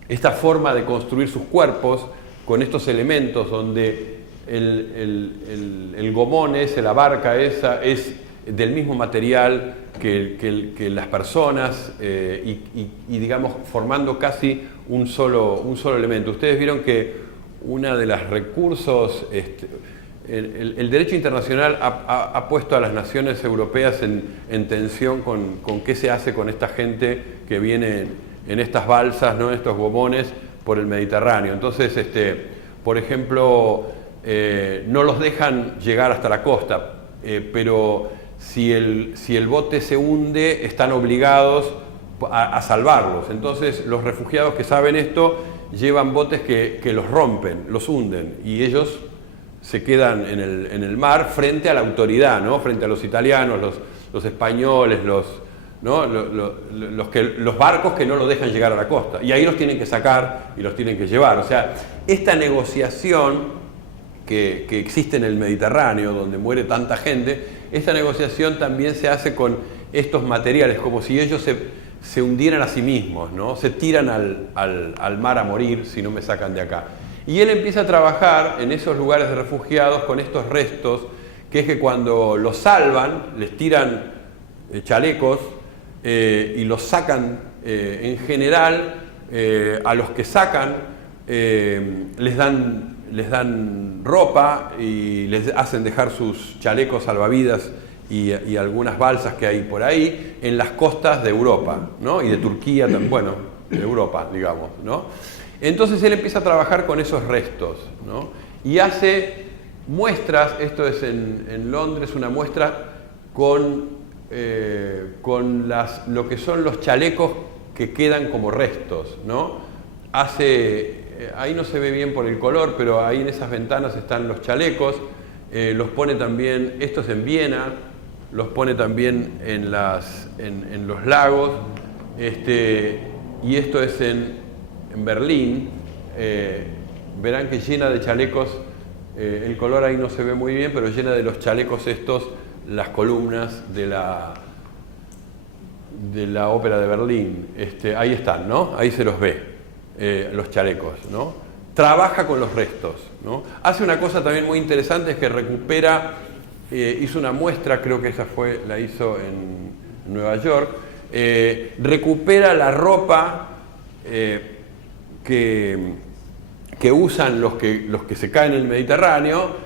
esta forma de construir sus cuerpos con estos elementos donde el gomón ese, la barca esa, es del mismo material que las personas y digamos formando casi un solo elemento. Ustedes vieron que uno de los recursos, el derecho internacional ha puesto a las naciones europeas en tensión con qué se hace con esta gente que viene en estas balsas, ¿no? En estos gomones por el Mediterráneo. Entonces, por ejemplo, no los dejan llegar hasta la costa, pero si el bote se hunde, están obligados a salvarlos. Entonces, los refugiados que saben esto llevan botes que los rompen, los hunden, y ellos se quedan en el mar frente a la autoridad, ¿no? Frente a los italianos, los españoles, ¿no? los barcos que no los dejan llegar a la costa. Y ahí los tienen que sacar y los tienen que llevar. O sea, esta negociación que existe en el Mediterráneo, donde muere tanta gente, esta negociación también se hace con estos materiales, como si ellos se hundieran a sí mismos, ¿no? Se tiran al mar a morir si no me sacan de acá. Y él empieza a trabajar en esos lugares de refugiados con estos restos, que es que cuando los salvan, les tiran chalecos y los sacan, en general, a los que sacan les dan ropa y les hacen dejar sus chalecos salvavidas y algunas balsas que hay por ahí en las costas de Europa, ¿no? Y de Turquía también, bueno, de Europa, digamos, ¿no? Entonces él empieza a trabajar con esos restos, ¿no? Y hace muestras, esto es en Londres, una muestra con lo que son los chalecos que quedan como restos, ¿no? Ahí no se ve bien por el color, pero ahí en esas ventanas están los chalecos, los pone también, esto es en Viena, los pone también en los lagos, y esto es en Berlín. Verán que llena de chalecos, el color ahí no se ve muy bien, pero llena de los chalecos estos las columnas de la ópera de Berlín. Ahí están, ¿no? Ahí se los ve, los chalecos, ¿no? Trabaja con los restos, ¿no? Hace una cosa también muy interesante, es que recupera, hizo una muestra, creo que esa la hizo en Nueva York, recupera la ropa que usan los que se caen en el Mediterráneo,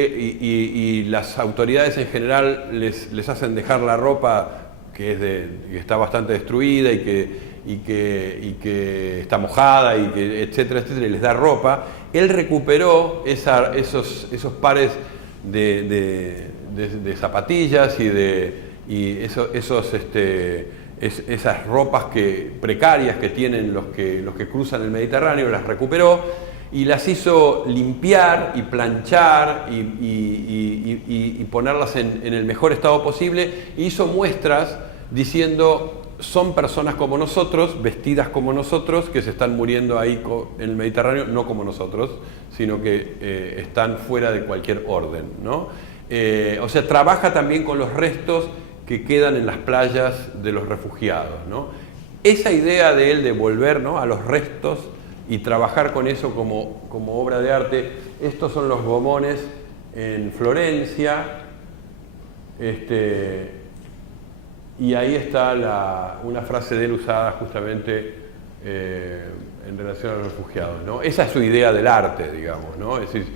y las autoridades en general les hacen dejar la ropa que está bastante destruida y que está mojada, y que etcétera, etcétera, y les da ropa. Él recuperó esos pares de zapatillas y esas ropas precarias que tienen los que cruzan el Mediterráneo, las recuperó y las hizo limpiar y planchar y ponerlas en el mejor estado posible. Hizo muestras diciendo: son personas como nosotros, vestidas como nosotros, que se están muriendo ahí en el Mediterráneo, no como nosotros, sino que están fuera de cualquier orden, ¿no? O sea, trabaja también con los restos que quedan en las playas de los refugiados, ¿no? Esa idea de él de volver, ¿no?, a los restos y trabajar con eso como obra de arte. Estos son los gomones en Florencia, y ahí está una frase de él usada justamente en relación a los refugiados, ¿no? Esa es su idea del arte, digamos, ¿no? Es decir,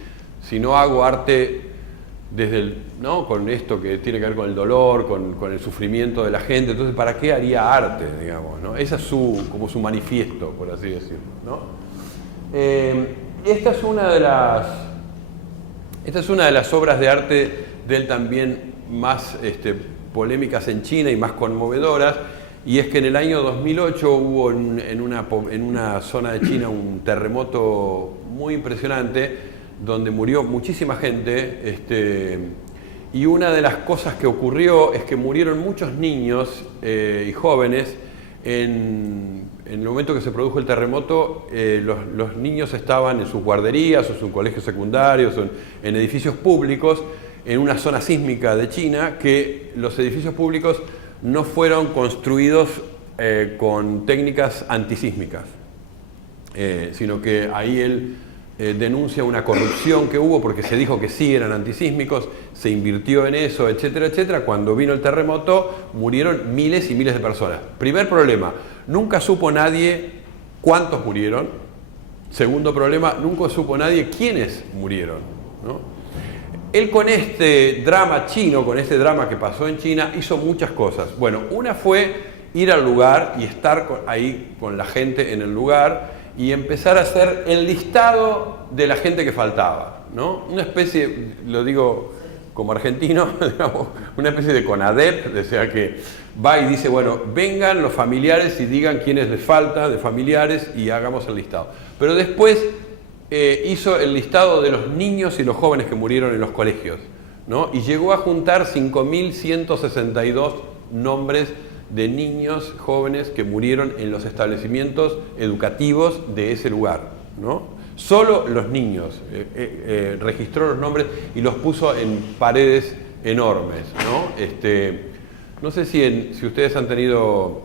si no hago arte ¿no?, con esto que tiene que ver con el dolor, con el sufrimiento de la gente, entonces ¿para qué haría arte, digamos, ¿no? Esa es como su manifiesto, por así decirlo, ¿no? Esta es una de las obras de arte de él también más polémicas en China y más conmovedoras, y es que en el año 2008 hubo en una zona de China un terremoto muy impresionante donde murió muchísima gente, y una de las cosas que ocurrió es que murieron muchos niños y jóvenes. En el momento que se produjo el terremoto, los niños estaban en sus guarderías o en sus colegios secundarios o en edificios públicos en una zona sísmica de China, que los edificios públicos no fueron construidos con técnicas antisísmicas. sino que ahí él denuncia una corrupción que hubo porque se dijo que sí eran antisísmicos, se invirtió en eso, etcétera, etcétera. Cuando vino el terremoto murieron miles y miles de personas. Primer problema, nunca supo nadie cuántos murieron. Segundo problema, nunca supo nadie quiénes murieron, ¿no? Él con este drama chino, con este drama que pasó en China, hizo muchas cosas. Bueno, una fue ir al lugar y estar ahí con la gente en el lugar y empezar a hacer el listado de la gente que faltaba, ¿no? Una especie, lo digo como argentino, digamos, una especie de CONADEP, o sea que va y dice, bueno, vengan los familiares y digan quiénes les falta de familiares y hagamos el listado. Pero después hizo el listado de los niños y los jóvenes que murieron en los colegios, ¿no? Y llegó a juntar 5.162 nombres de niños jóvenes que murieron en los establecimientos educativos de ese lugar, ¿no? Solo los niños, registró los nombres y los puso en paredes enormes, ¿no? No sé si ustedes han tenido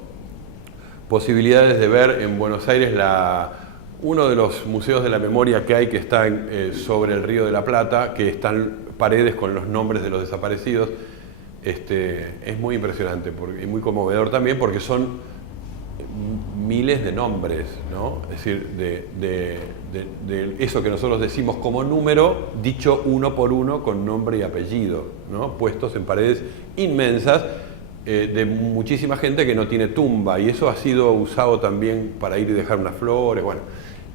posibilidades de ver en Buenos Aires uno de los museos de la memoria que hay, que está sobre el Río de la Plata, que están paredes con los nombres de los desaparecidos. Es muy impresionante y muy conmovedor también porque son miles de nombres, ¿no? Es decir, de eso que nosotros decimos como número, dicho uno por uno con nombre y apellido, ¿no? Puestos en paredes inmensas de muchísima gente que no tiene tumba, y eso ha sido usado también para ir y dejar unas flores. Bueno,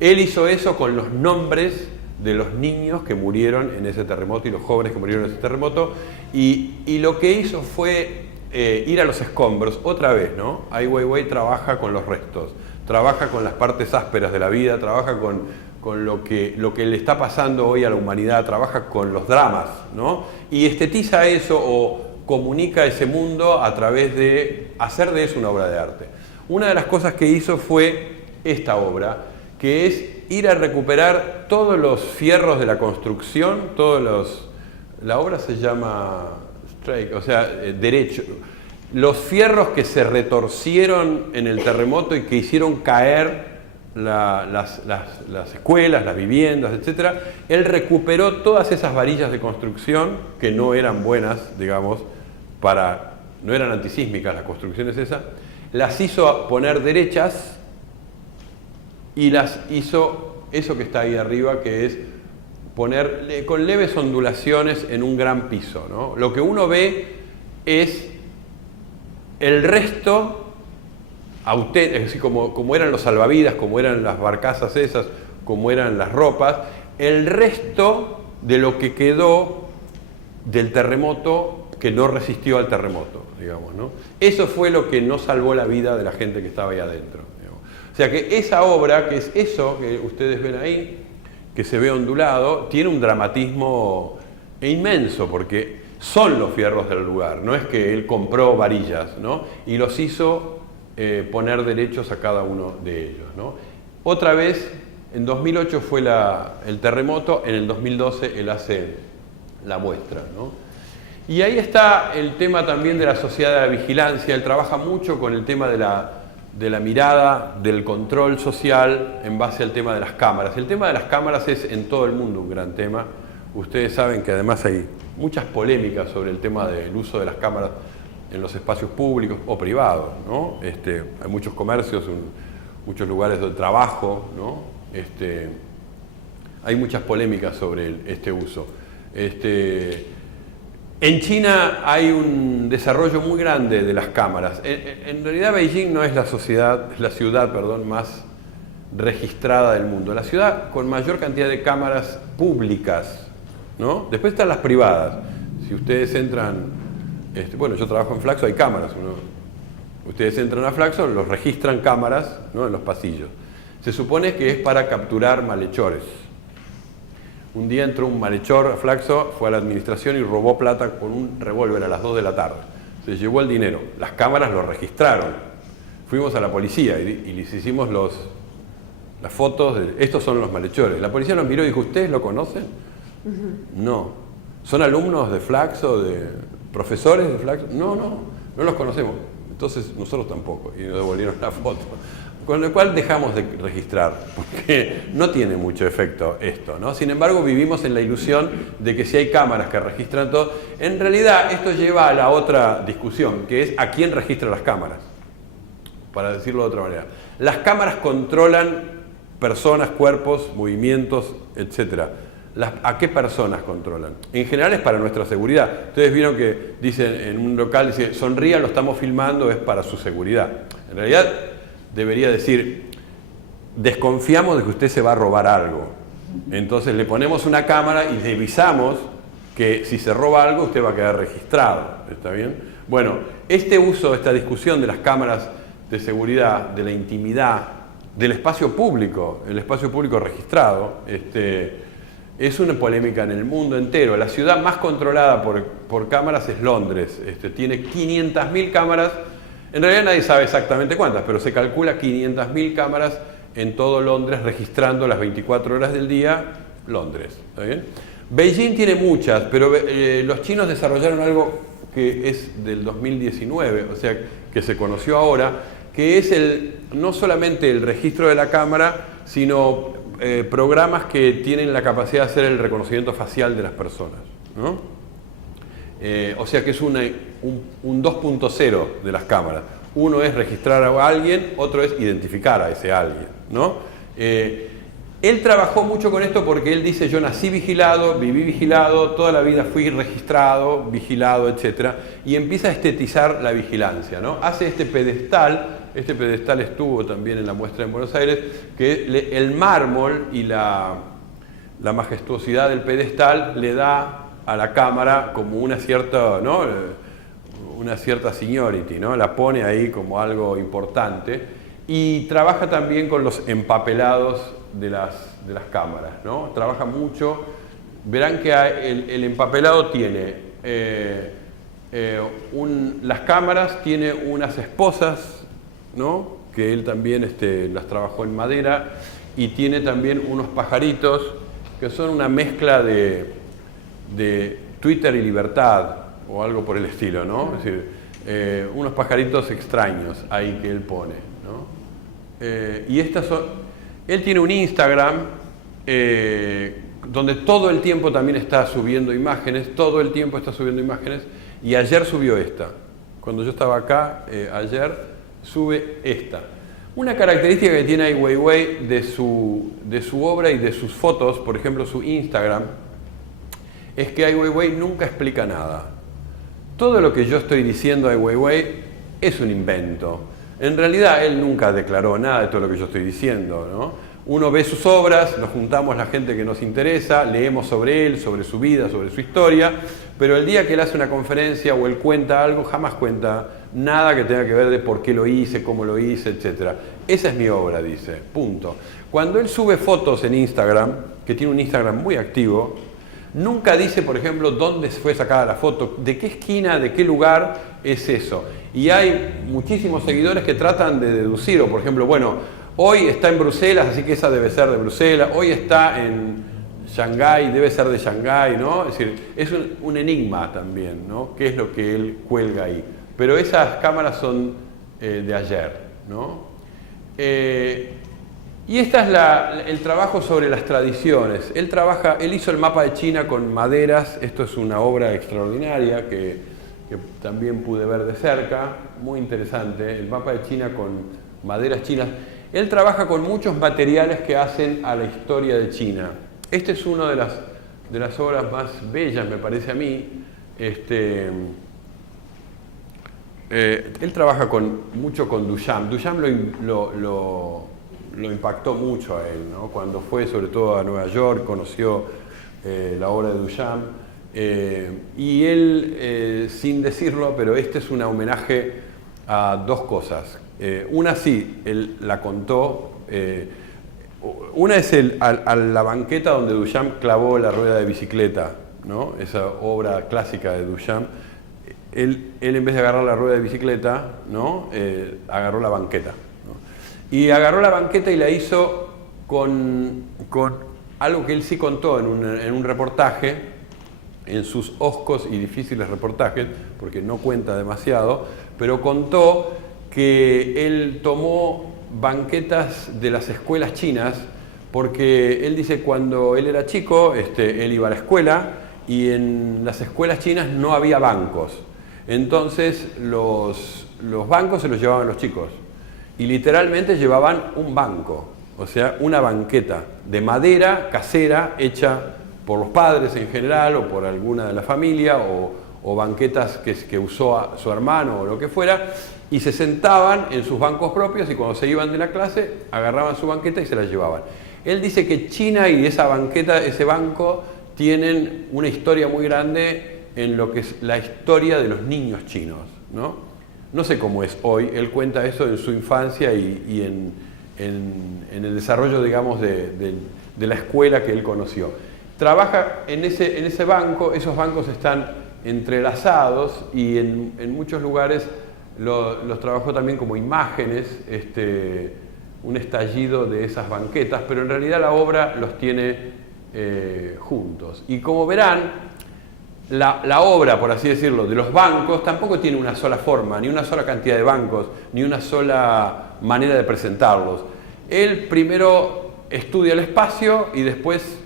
él hizo eso con los nombres de los niños que murieron en ese terremoto y los jóvenes que murieron en ese terremoto, y lo que hizo fue ir a los escombros otra vez, ¿no? Ai Weiwei trabaja con los restos, trabaja con las partes ásperas de la vida, trabaja con lo que le está pasando hoy a la humanidad, trabaja con los dramas, ¿no? Y estetiza eso o comunica ese mundo a través de hacer de eso una obra de arte. Una de las cosas que hizo fue esta obra, que es ir a recuperar todos los fierros de la construcción, la obra se llama strike, o sea, derecho, los fierros que se retorcieron en el terremoto y que hicieron caer las escuelas, las viviendas, etc. Él recuperó todas esas varillas de construcción que no eran buenas, digamos, no eran antisísmicas las construcciones esas, las hizo poner derechas y las hizo eso que está ahí arriba, que es poner con leves ondulaciones en un gran piso, ¿no? Lo que uno ve es el resto, es decir, como eran los salvavidas, como eran las barcazas esas, como eran las ropas, el resto de lo que quedó del terremoto que no resistió al terremoto, digamos, ¿no? Eso fue lo que no salvó la vida de la gente que estaba ahí adentro, digamos. O sea que esa obra, que es eso que ustedes ven ahí, que se ve ondulado, tiene un dramatismo inmenso, porque son los fierros del lugar, no es que él compró varillas, ¿no? Y los hizo poner derechos a cada uno de ellos, ¿no? Otra vez, en 2008 fue el terremoto, en el 2012 él hace la muestra, ¿no? Y ahí está el tema también de la sociedad de la vigilancia. Él trabaja mucho con el tema de la mirada, del control social en base al tema de las cámaras. El tema de las cámaras es en todo el mundo un gran tema. Ustedes saben que además hay muchas polémicas sobre el tema del uso de las cámaras en los espacios públicos o privados, ¿no? Hay muchos comercios, muchos lugares de trabajo, ¿no? Hay muchas polémicas sobre este uso. En China hay un desarrollo muy grande de las cámaras. En realidad Beijing no es la ciudad más registrada del mundo. La ciudad con mayor cantidad de cámaras públicas, ¿no? Después están las privadas. Si ustedes entran, bueno, yo trabajo en Flaxo, hay cámaras. Ustedes entran a Flaxo, los registran cámaras, ¿no? En los pasillos. Se supone que es para capturar malhechores. Un día entró un malhechor a Flaxo, fue a la administración y robó plata con un revólver a las 2 de la tarde. Se llevó el dinero. Las cámaras lo registraron. Fuimos a la policía y les hicimos las fotos. Estos son los malhechores. La policía nos miró y dijo, ¿ustedes lo conocen? No. ¿Son alumnos de Flaxo, de profesores de Flaxo? No los conocemos. Entonces nosotros tampoco. Y nos devolvieron la foto. Con lo cual dejamos de registrar, porque no tiene mucho efecto esto, ¿no? Sin embargo, vivimos en la ilusión de que si hay cámaras que registran todo, en realidad esto lleva a la otra discusión, que es a quién registra las cámaras, para decirlo de otra manera. Las cámaras controlan personas, cuerpos, movimientos, etc. ¿A qué personas controlan? En general es para nuestra seguridad. Ustedes vieron que dicen en un local, dice, sonría, lo estamos filmando, es para su seguridad. En realidad debería decir, desconfiamos de que usted se va a robar algo. Entonces le ponemos una cámara y le avisamos que si se roba algo usted va a quedar registrado. ¿Está bien? Bueno, este uso, esta discusión de las cámaras de seguridad, de la intimidad, del espacio público, el espacio público registrado, es una polémica en el mundo entero. La ciudad más controlada por cámaras es Londres. Tiene 500.000 cámaras. En realidad nadie sabe exactamente cuántas, pero se calcula 500.000 cámaras en todo Londres registrando las 24 horas del día, Londres. ¿Está bien? Beijing tiene muchas, pero los chinos desarrollaron algo que es del 2019, o sea, que se conoció ahora, que es no solamente el registro de la cámara, sino programas que tienen la capacidad de hacer el reconocimiento facial de las personas, ¿no? O sea que es un 2.0 de las cámaras. Uno es registrar a alguien, otro es identificar a ese alguien, ¿no? Él trabajó mucho con esto porque él dice, yo nací vigilado, viví vigilado, toda la vida fui registrado, vigilado, etc. Y empieza a estetizar la vigilancia, ¿no? Hace este pedestal estuvo también en la muestra en Buenos Aires, que el mármol y la majestuosidad del pedestal le da a la cámara como una cierta, ¿no? Una cierta seniority, ¿no? La pone ahí como algo importante y trabaja también con los empapelados de las cámaras, ¿no? Trabaja mucho. Verán que el empapelado tiene las cámaras, tiene unas esposas, ¿no? Que él también las trabajó en madera, y tiene también unos pajaritos que son una mezcla de Twitter y libertad o algo por el estilo, ¿no? Es decir, unos pajaritos extraños ahí que él pone, ¿no? Y estas él tiene un Instagram donde todo el tiempo también está subiendo imágenes, todo el tiempo está subiendo imágenes, y ayer subió esta. Cuando yo estaba acá, ayer, sube esta. Una característica que tiene Ai Weiwei de su obra y de sus fotos, por ejemplo su Instagram, es que Ai Weiwei nunca explica nada. Todo lo que yo estoy diciendo a Ai Weiwei es un invento. En realidad él nunca declaró nada de todo lo que yo estoy diciendo, ¿no? Uno ve sus obras, nos juntamos la gente que nos interesa, leemos sobre él, sobre su vida, sobre su historia, pero el día que él hace una conferencia o él cuenta algo, jamás cuenta nada que tenga que ver de por qué lo hice, cómo lo hice, etc. Esa es mi obra, dice, punto. Cuando él sube fotos en Instagram, que tiene un Instagram muy activo, nunca dice, por ejemplo, dónde fue sacada la foto, de qué esquina, de qué lugar es eso. Y hay muchísimos seguidores que tratan de deducir, o por ejemplo, bueno, hoy está en Bruselas, así que esa debe ser de Bruselas, hoy está en Shanghái, debe ser de Shanghái, ¿no? Es decir, es un enigma también, ¿no? ¿Qué es lo que él cuelga ahí? Pero esas cámaras son de ayer, ¿no? Y esta es el trabajo sobre las tradiciones. Él hizo el mapa de China con maderas. Esto es una obra extraordinaria que también pude ver de cerca, muy interesante. El mapa de China con maderas chinas. Él trabaja con muchos materiales que hacen a la historia de China. Esta es una de las obras más bellas, me parece a mí. Él trabaja mucho con Duchamp. Duchamp lo impactó mucho a él, ¿no? Cuando fue sobre todo a Nueva York, conoció la obra de Duchamp, y él, sin decirlo, pero este es un homenaje a dos cosas. Una sí, él la contó, una es a la banqueta donde Duchamp clavó la rueda de bicicleta, ¿no? Esa obra clásica de Duchamp. Él en vez de agarrar la rueda de bicicleta, ¿no? Agarró la banqueta, ¿no? Y agarró la banqueta y la hizo con algo que él sí contó en un reportaje, en sus hoscos y difíciles reportajes, porque no cuenta demasiado, pero contó que él tomó banquetas de las escuelas chinas, porque él dice cuando él era chico, él iba a la escuela y en las escuelas chinas no había bancos. Entonces los bancos se los llevaban los chicos y literalmente llevaban un banco, o sea, una banqueta de madera casera hecha por los padres en general o por alguna de la familia o banquetas que usó su hermano o lo que fuera, y se sentaban en sus bancos propios y cuando se iban de la clase agarraban su banqueta y se la llevaban. Él dice que China y esa banqueta, ese banco, tienen una historia muy grande en lo que es la historia de los niños chinos, ¿no? No sé cómo es hoy, él cuenta eso en su infancia y en el desarrollo, digamos, de la escuela que él conoció. Trabaja en ese banco, esos bancos están entrelazados y en muchos lugares los trabajó también como imágenes, un estallido de esas banquetas, pero en realidad la obra los tiene juntos. Y como verán, la obra, por así decirlo, de los bancos tampoco tiene una sola forma, ni una sola cantidad de bancos, ni una sola manera de presentarlos. Él primero estudia el espacio y después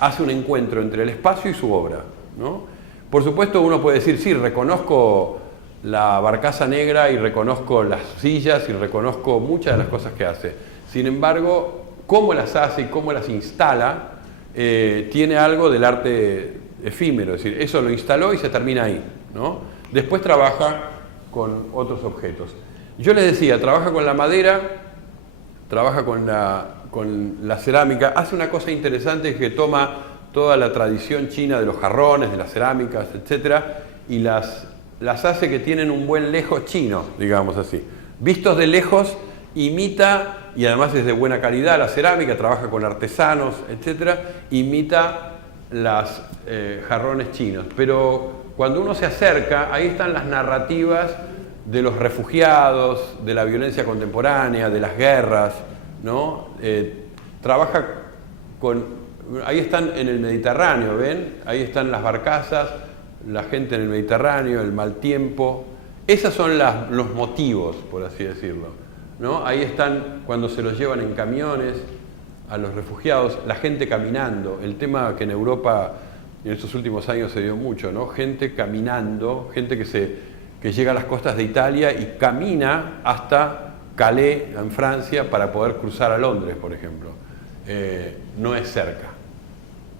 hace un encuentro entre el espacio y su obra, ¿no? Por supuesto uno puede decir, sí, reconozco la barcaza negra y reconozco las sillas y reconozco muchas de las cosas que hace. Sin embargo, cómo las hace y cómo las instala tiene algo del arte efímero, es decir, eso lo instaló y se termina ahí, ¿no? Después trabaja con otros objetos. Yo les decía, trabaja con la madera, trabaja con la cerámica, hace una cosa interesante que toma toda la tradición china de los jarrones, de las cerámicas, etcétera, y las hace que tienen un buen lejos chino, digamos así. Vistos de lejos, imita, y además es de buena calidad la cerámica, trabaja con artesanos, etcétera, imita las jarrones chinos. Pero cuando uno se acerca, ahí están las narrativas de los refugiados, de la violencia contemporánea, de las guerras, ¿no? Trabaja ahí están en el Mediterráneo, ¿ven? Ahí están las barcazas, la gente en el Mediterráneo, el mal tiempo. Esos son los motivos, por así decirlo, ¿no? Ahí están cuando se los llevan en camiones a los refugiados, la gente caminando, el tema que en Europa en estos últimos años se dio mucho, ¿no? Gente caminando, gente que llega a las costas de Italia y camina hasta Calais, en Francia, para poder cruzar a Londres, por ejemplo. No es cerca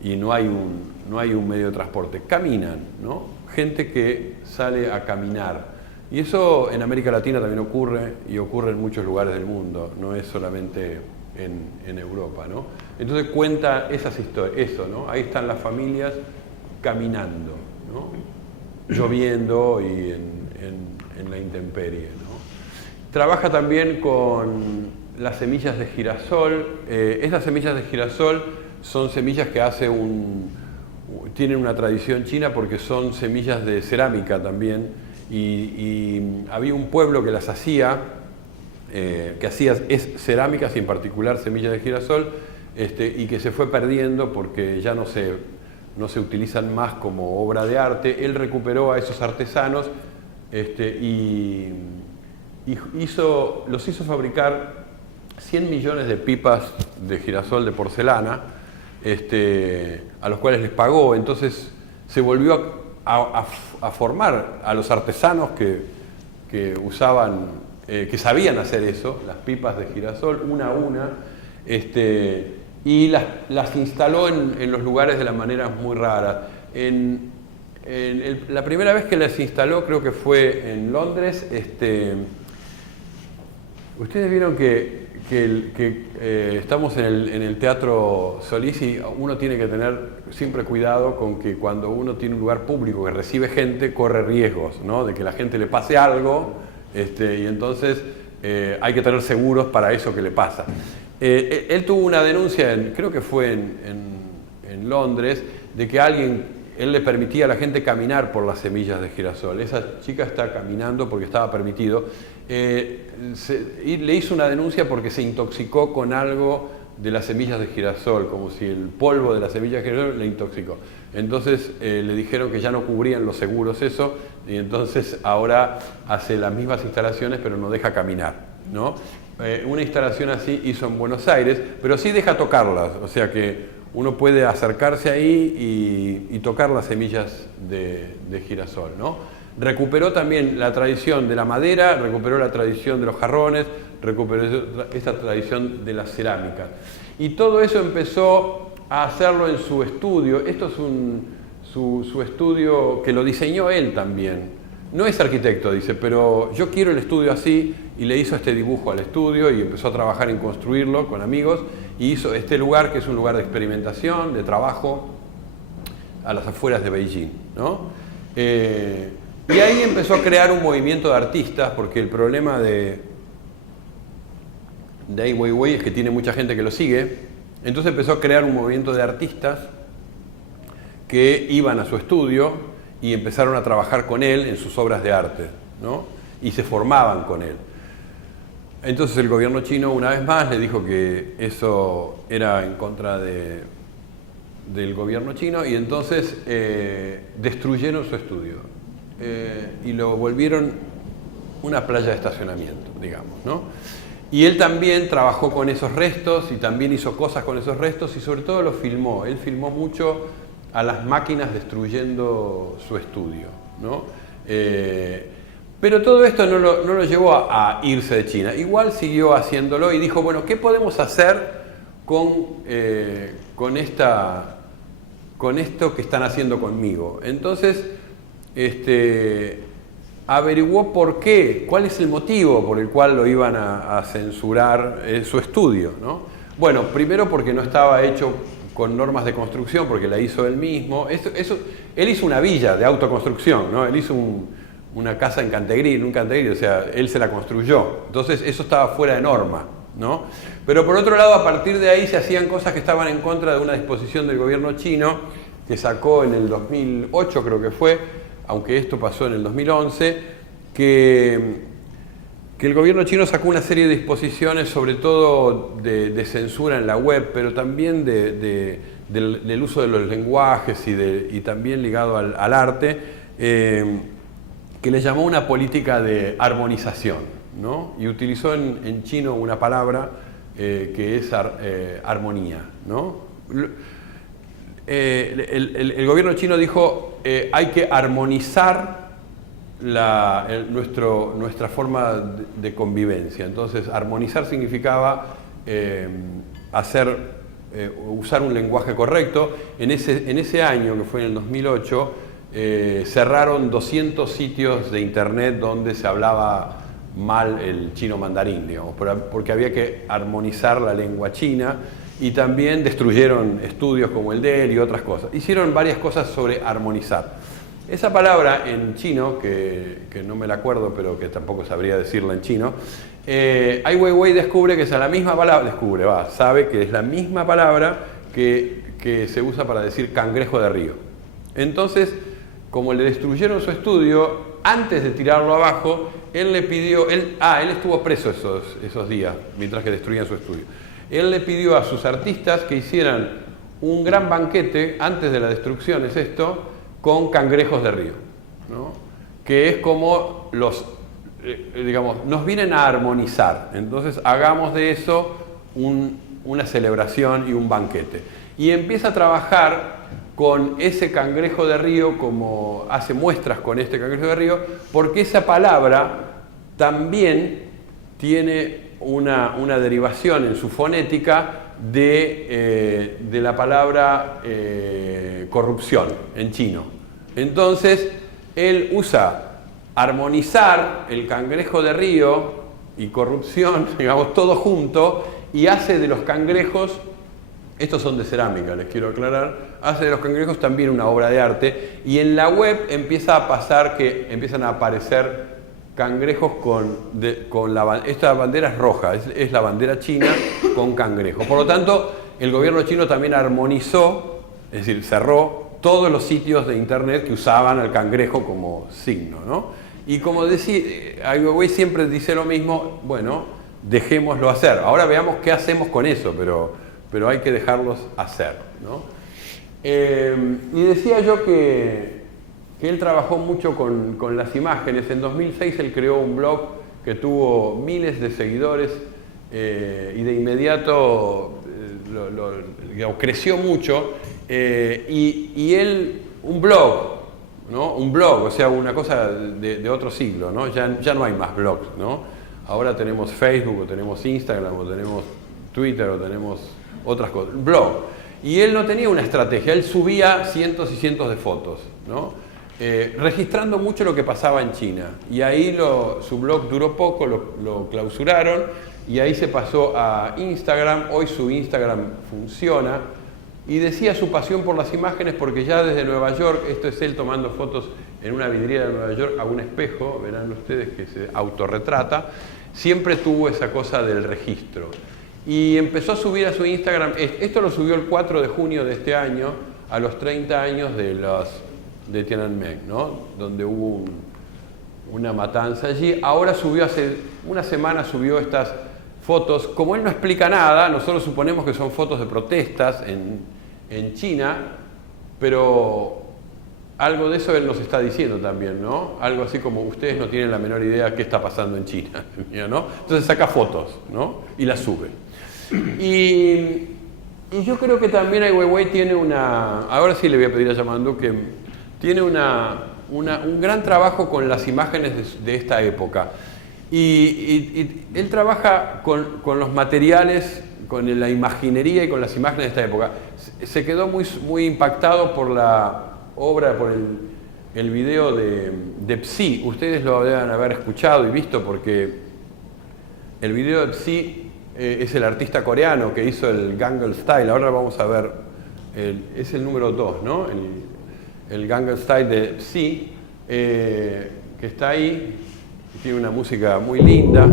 y no hay un medio de transporte. Caminan, ¿no? Gente que sale a caminar. Y eso en América Latina también ocurre y ocurre en muchos lugares del mundo, no es solamente en Europa, ¿no? Entonces cuenta esas historias, eso, ¿no? Ahí están las familias caminando, ¿no? Lloviendo y en la intemperie, ¿no? Trabaja también con las semillas de girasol. Esas semillas de girasol son semillas que tienen una tradición china porque son semillas de cerámica también y había un pueblo que las hacía, cerámicas y en particular semillas de girasol, y que se fue perdiendo porque ya no se utilizan más como obra de arte. Él recuperó a esos artesanos y los hizo fabricar 100 millones de pipas de girasol de porcelana, a los cuales les pagó. Entonces se volvió a formar a los artesanos que usaban, que sabían hacer eso, las pipas de girasol, una a una, y las instaló en los lugares de las maneras muy raras. La primera vez que las instaló creo que fue en Londres. Ustedes vieron que estamos en el Teatro Solís y uno tiene que tener siempre cuidado con que cuando uno tiene un lugar público que recibe gente, corre riesgos, ¿no? De que la gente le pase algo, y entonces hay que tener seguros para eso que le pasa. Él tuvo una denuncia, creo que fue en Londres, de que él le permitía a la gente caminar por las semillas de girasol. Esa chica está caminando porque estaba permitido. Y le hizo una denuncia porque se intoxicó con algo de las semillas de girasol, como si el polvo de las semillas de girasol le intoxicó. Entonces le dijeron que ya no cubrían los seguros eso, y entonces ahora hace las mismas instalaciones pero no deja caminar, ¿no? Una instalación así hizo en Buenos Aires, pero sí deja tocarlas, o sea que uno puede acercarse ahí y tocar las semillas de girasol, ¿no? Recuperó también la tradición de la madera, recuperó la tradición de los jarrones, recuperó esta tradición de las cerámicas. Y todo eso empezó a hacerlo en su estudio. Esto es su estudio que lo diseñó él también. No es arquitecto, dice, pero yo quiero el estudio así, y le hizo este dibujo al estudio y empezó a trabajar en construirlo con amigos y hizo este lugar que es un lugar de experimentación, de trabajo a las afueras de Beijing, ¿no? Y ahí empezó a crear un movimiento de artistas, porque el problema de Ai Weiwei es que tiene mucha gente que lo sigue. Entonces empezó a crear un movimiento de artistas que iban a su estudio y empezaron a trabajar con él en sus obras de arte, ¿no? Y se formaban con él. Entonces el gobierno chino una vez más le dijo que eso era en contra del gobierno chino, y entonces destruyeron su estudio y lo volvieron una playa de estacionamiento, digamos, ¿no? Y él también trabajó con esos restos y también hizo cosas con esos restos y sobre todo lo filmó. Él filmó mucho a las máquinas destruyendo su estudio, ¿no? Pero todo esto no lo llevó a irse de China. Igual siguió haciéndolo y dijo, bueno, ¿qué podemos hacer con esto que están haciendo conmigo? Entonces, averiguó por qué, cuál es el motivo por el cual lo iban a censurar su estudio, ¿no? Bueno, primero porque no estaba hecho con normas de construcción, porque la hizo él mismo. Él hizo una villa de autoconstrucción, ¿no? Él hizo una casa en un Cantegrí, o sea, él se la construyó. Entonces eso estaba fuera de norma, ¿no? Pero por otro lado, a partir de ahí se hacían cosas que estaban en contra de una disposición del gobierno chino que sacó en el 2008, creo que fue, aunque esto pasó en el 2011, que el gobierno chino sacó una serie de disposiciones, sobre todo de censura en la web, pero también del uso de los lenguajes y también ligado al arte, que le llamó una política de armonización, ¿no? Y utilizó en chino una palabra que es armonía, ¿no? El gobierno chino dijo hay que armonizar nuestra forma de convivencia. Entonces, armonizar significaba usar un lenguaje correcto. En ese año, que fue en el 2008, cerraron 200 sitios de internet donde se hablaba mal el chino mandarín, digamos, porque había que armonizar la lengua china, y también destruyeron estudios como el de él y otras cosas. Hicieron varias cosas sobre armonizar. Esa palabra en chino, que no me la acuerdo, pero que tampoco sabría decirla en chino, Ai Weiwei descubre que es la misma palabra, sabe que es la misma palabra que se usa para decir cangrejo de río. Entonces, como le destruyeron su estudio, antes de tirarlo abajo, él le pidió, él estuvo preso esos días, mientras que destruían su estudio. Él le pidió a sus artistas que hicieran un gran banquete, antes de la destrucción es esto, con cangrejos de río, ¿no? Que es como nos vienen a armonizar. Entonces hagamos de eso una celebración y un banquete. Y empieza a trabajar con ese cangrejo de río, como hace muestras con este cangrejo de río, porque esa palabra también tiene una derivación en su fonética de la palabra corrupción en chino. Entonces, él usa armonizar el cangrejo de río y corrupción, digamos, todo junto, y hace de los cangrejos, estos son de cerámica, les quiero aclarar, hace de los cangrejos también una obra de arte, y en la web empieza a pasar que empiezan a aparecer cangrejos esta bandera es roja, es la bandera china con cangrejos. Por lo tanto, el gobierno chino también armonizó, es decir, cerró todos los sitios de internet que usaban al cangrejo como signo, ¿no? Y como decía, Ai Weiwei siempre dice lo mismo, bueno, dejémoslo hacer. Ahora veamos qué hacemos con eso, pero hay que dejarlos hacer, ¿no? Y decía yo que él trabajó mucho con las imágenes. En 2006 él creó un blog que tuvo miles de seguidores y de inmediato digamos, creció mucho y él, un blog, ¿no? Un blog, o sea, una cosa de otro siglo, ¿no? Ya no hay más blogs, ¿no? Ahora tenemos Facebook, o tenemos Instagram, o tenemos Twitter, o tenemos otras cosas. Blog. Y él no tenía una estrategia, él subía cientos y cientos de fotos, ¿no? Registrando mucho lo que pasaba en China. Y ahí su blog duró poco, lo clausuraron, y ahí se pasó a Instagram. Hoy su Instagram funciona. Y decía su pasión por las imágenes porque ya desde Nueva York, esto es él tomando fotos en una vidriera de Nueva York a un espejo, verán ustedes que se autorretrata, siempre tuvo esa cosa del registro. Y empezó a subir a su Instagram, esto lo subió el 4 de junio de este año, a los 30 años de Tiananmen, ¿no? Donde hubo una matanza allí. Ahora subió, hace una semana subió estas fotos. Como él no explica nada, nosotros suponemos que son fotos de protestas en China, pero algo de eso él nos está diciendo también, ¿no? Algo así como ustedes no tienen la menor idea de qué está pasando en China, ¿no? Entonces saca fotos, ¿no? Y las sube. Y yo creo que también Ai Weiwei tiene ahora sí le voy a pedir a Yamandu que tiene un gran trabajo con las imágenes de esta época. Y él trabaja con los materiales, con la imaginería y con las imágenes de esta época. Se quedó muy impactado por la obra, por el video de Psy. Ustedes lo deben haber escuchado y visto porque el video de Psy es el artista coreano que hizo el Gangnam Style. Ahora vamos a ver, es el número 2, ¿no? El Gangnam Style de Psy, que está ahí. Tiene una música muy linda.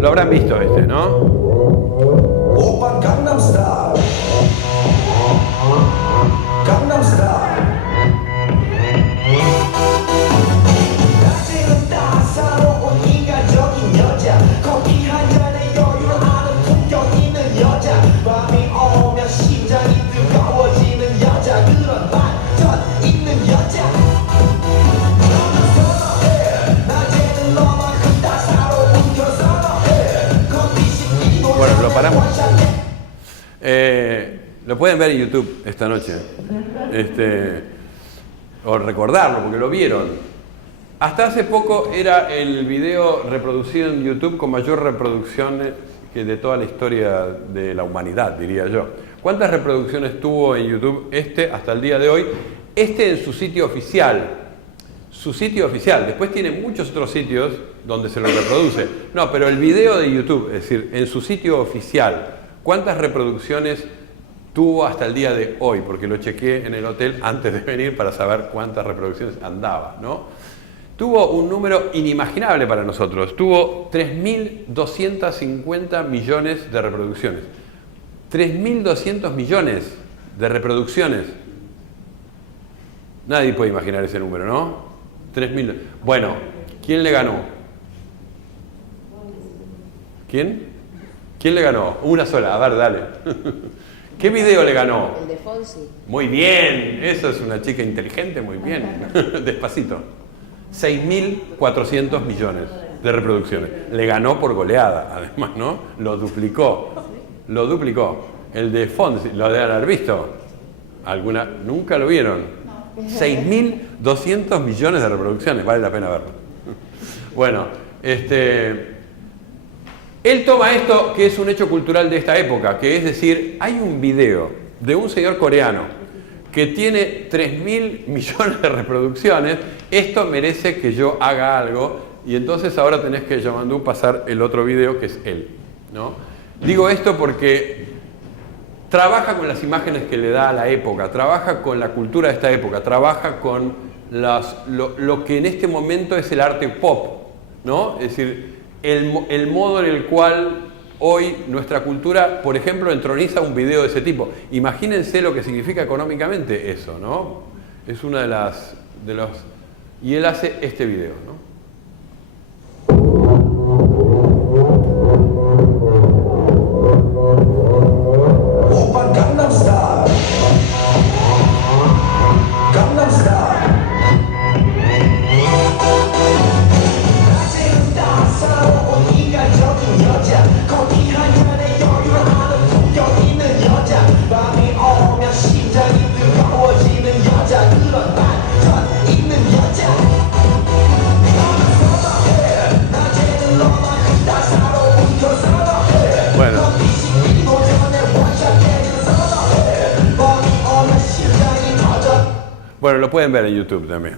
Lo habrán visto ¿no? Opa Gangnam Style. Gangnam Style. 낮에는 따사로운 인간적인 여자. 커피 한 잔에 여유를 아는 품격 있는 여자. 밤이 오면 심장이 뜨거워지는 여자. 그런 반전 있는 여자. Bueno, lo paramos. Lo pueden ver en YouTube esta noche. O recordarlo, porque lo vieron. Hasta hace poco era el video reproducido en YouTube con mayor reproducción que de toda la historia de la humanidad, diría yo. ¿Cuántas reproducciones tuvo en YouTube hasta el día de hoy? En su sitio oficial. Su sitio oficial. Después tiene muchos otros sitios donde se lo reproduce. No, pero el video de YouTube, es decir, en su sitio oficial, ¿cuántas reproducciones tuvo hasta el día de hoy? Porque lo chequeé en el hotel antes de venir para saber cuántas reproducciones andaba, ¿no? Tuvo un número inimaginable para nosotros. Tuvo 3.250 millones de reproducciones. 3.200 millones de reproducciones. Nadie puede imaginar ese número, ¿no? 3.000. Bueno, ¿quién le ganó? ¿Quién? ¿Quién le ganó? Una sola, a ver, dale. ¿Qué video le ganó? El de Fonsi. Muy bien, eso es una chica inteligente, muy bien. Despacito. 6.400 millones de reproducciones. Le ganó por goleada, además, ¿no? Lo duplicó. Lo duplicó. El de Fonsi, ¿lo deben haber visto? ¿Alguna? ¿Nunca lo vieron? 6.200 millones de reproducciones, vale la pena verlo. Bueno, él toma esto que es un hecho cultural de esta época, que es decir, hay un video de un señor coreano que tiene 3.000 millones de reproducciones, esto merece que yo haga algo, y entonces ahora tenés que, Yamandu, pasar el otro video que es él, ¿no? Digo esto porque trabaja con las imágenes que le da a la época, trabaja con la cultura de esta época, trabaja con lo que en este momento es el arte pop, ¿no? Es decir, el modo en el cual hoy nuestra cultura, por ejemplo, entroniza un video de ese tipo. Imagínense lo que significa económicamente eso, ¿no? Es una de los... Y él hace este video, ¿no? Gangnam Style. Gangnam Style. Bueno, lo pueden ver en YouTube también.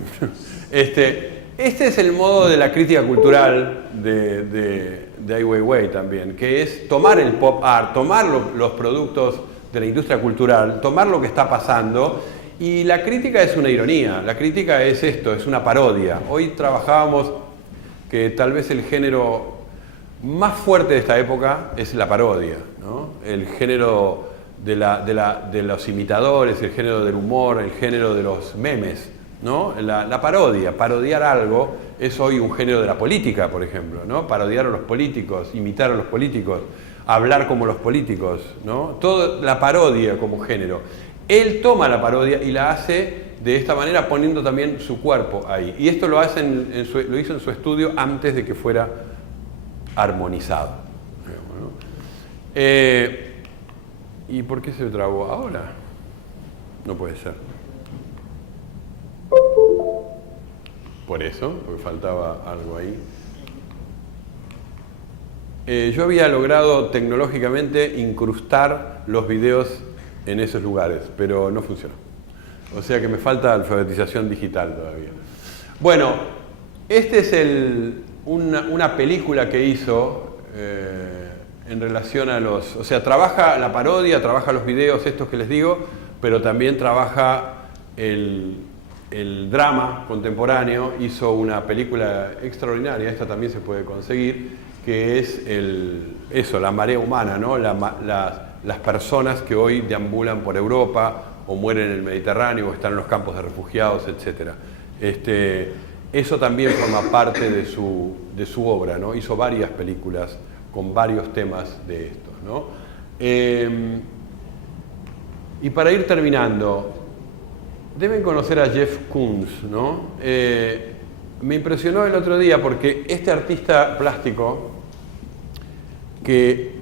Este es el modo de la crítica cultural de Ai Weiwei también, que es tomar el pop art, tomar los productos de la industria cultural, tomar lo que está pasando, y la crítica es una ironía, la crítica es esto, es una parodia. Hoy trabajábamos que tal vez el género más fuerte de esta época es la parodia, ¿no? El género de los imitadores, el género del humor, el género de los memes, ¿no? La parodia, parodiar algo es hoy un género de la política, por ejemplo, ¿no? Parodiar a los políticos, imitar a los políticos, hablar como los políticos, ¿no? Toda la parodia como género. Él toma la parodia y la hace de esta manera, poniendo también su cuerpo ahí. Y esto lo hizo en su estudio antes de que fuera armonizado, digamos, ¿no? ¿Y por qué se trabó ahora? No puede ser. Por eso, porque faltaba algo ahí. Yo había logrado tecnológicamente incrustar los videos en esos lugares, pero no funcionó. O sea que me falta alfabetización digital todavía. Bueno, este es una película que hizo en relación a los... O sea, trabaja la parodia, trabaja los videos estos que les digo, pero también trabaja el drama contemporáneo. Hizo una película extraordinaria, esta también se puede conseguir, que es la marea humana, ¿no? Las personas que hoy deambulan por Europa o mueren en el Mediterráneo o están en los campos de refugiados, etc. Eso también forma parte de su obra, ¿no? Hizo varias películas con varios temas de estos, ¿no? Y para ir terminando, deben conocer a Jeff Koons, ¿no? Me impresionó el otro día porque este artista plástico que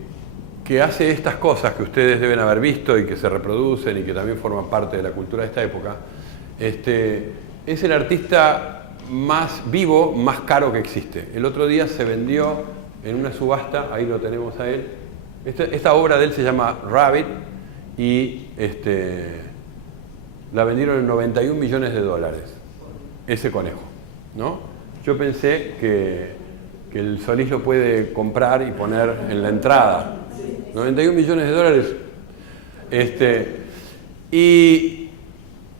hace estas cosas que ustedes deben haber visto y que se reproducen y que también forman parte de la cultura de esta época, es el artista más vivo, más caro que existe. El otro día se vendió en una subasta, ahí lo tenemos a él. Esta obra de él se llama Rabbit y la vendieron en $91 millones, ese conejo, ¿no? Yo pensé que el Solís lo puede comprar y poner en la entrada. $91 millones.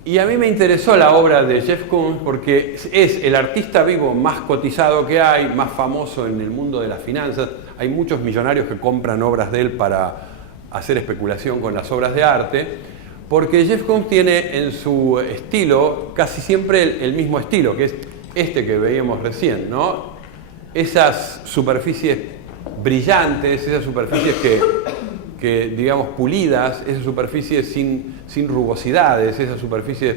Y a mí me interesó la obra de Jeff Koons porque es el artista vivo más cotizado que hay, más famoso en el mundo de las finanzas. Hay muchos millonarios que compran obras de él para hacer especulación con las obras de arte, porque Jeff Koons tiene en su estilo casi siempre el mismo estilo, que es este que veíamos recién, ¿no? Esas superficies brillantes, esas superficies que digamos pulidas, esas superficies sin rugosidades, esas superficies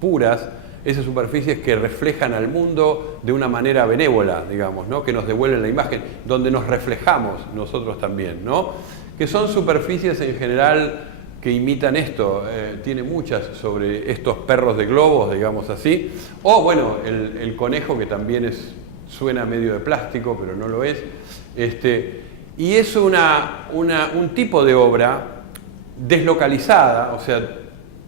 puras, esas superficies que reflejan al mundo de una manera benévola, digamos, ¿no? Que nos devuelven la imagen, donde nos reflejamos nosotros también, ¿no? Que son superficies en general que imitan esto, tiene muchas sobre estos perros de globos, digamos así, o bueno, el conejo que también suena medio de plástico, pero no lo es. Y es un tipo de obra deslocalizada, o sea,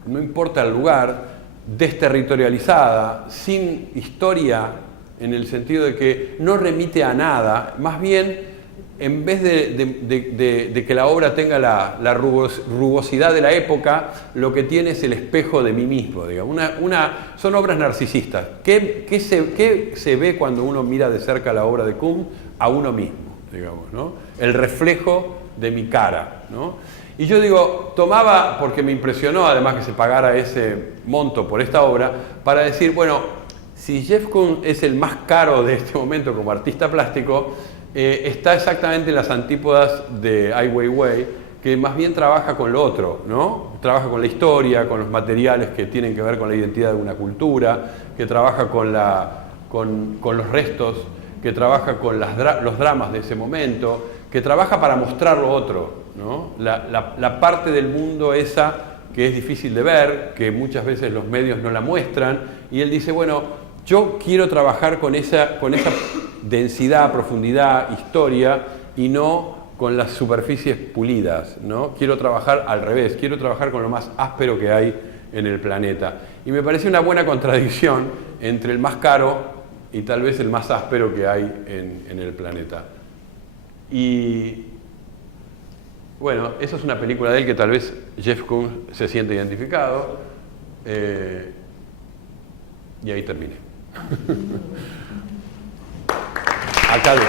no importa el lugar, desterritorializada, sin historia, en el sentido de que no remite a nada, más bien, en vez de que la obra tenga la rugosidad de la época, lo que tiene es el espejo de mí mismo, digamos. Son obras narcisistas. ¿Qué se ve cuando uno mira de cerca la obra de Koons? A uno mismo, digamos, ¿no? El reflejo de mi cara, ¿no? Y yo digo, tomaba, porque me impresionó además que se pagara ese monto por esta obra, para decir, bueno, si Jeff Koons es el más caro de este momento como artista plástico, está exactamente en las antípodas de Ai Weiwei, que más bien trabaja con lo otro, ¿no? Trabaja con la historia, con los materiales que tienen que ver con la identidad de una cultura, que trabaja con los restos, que trabaja con los dramas de ese momento, que trabaja para mostrar lo otro, ¿no? La parte del mundo esa que es difícil de ver, que muchas veces los medios no la muestran, y él dice, bueno, yo quiero trabajar con esa densidad, profundidad, historia, y no con las superficies pulidas, ¿no? Quiero trabajar al revés, quiero trabajar con lo más áspero que hay en el planeta. Y me parece una buena contradicción entre el más caro y tal vez el más áspero que hay en el planeta. Y bueno, eso es una película de él que tal vez Jeff Koons se siente identificado. Y ahí terminé. Acá lo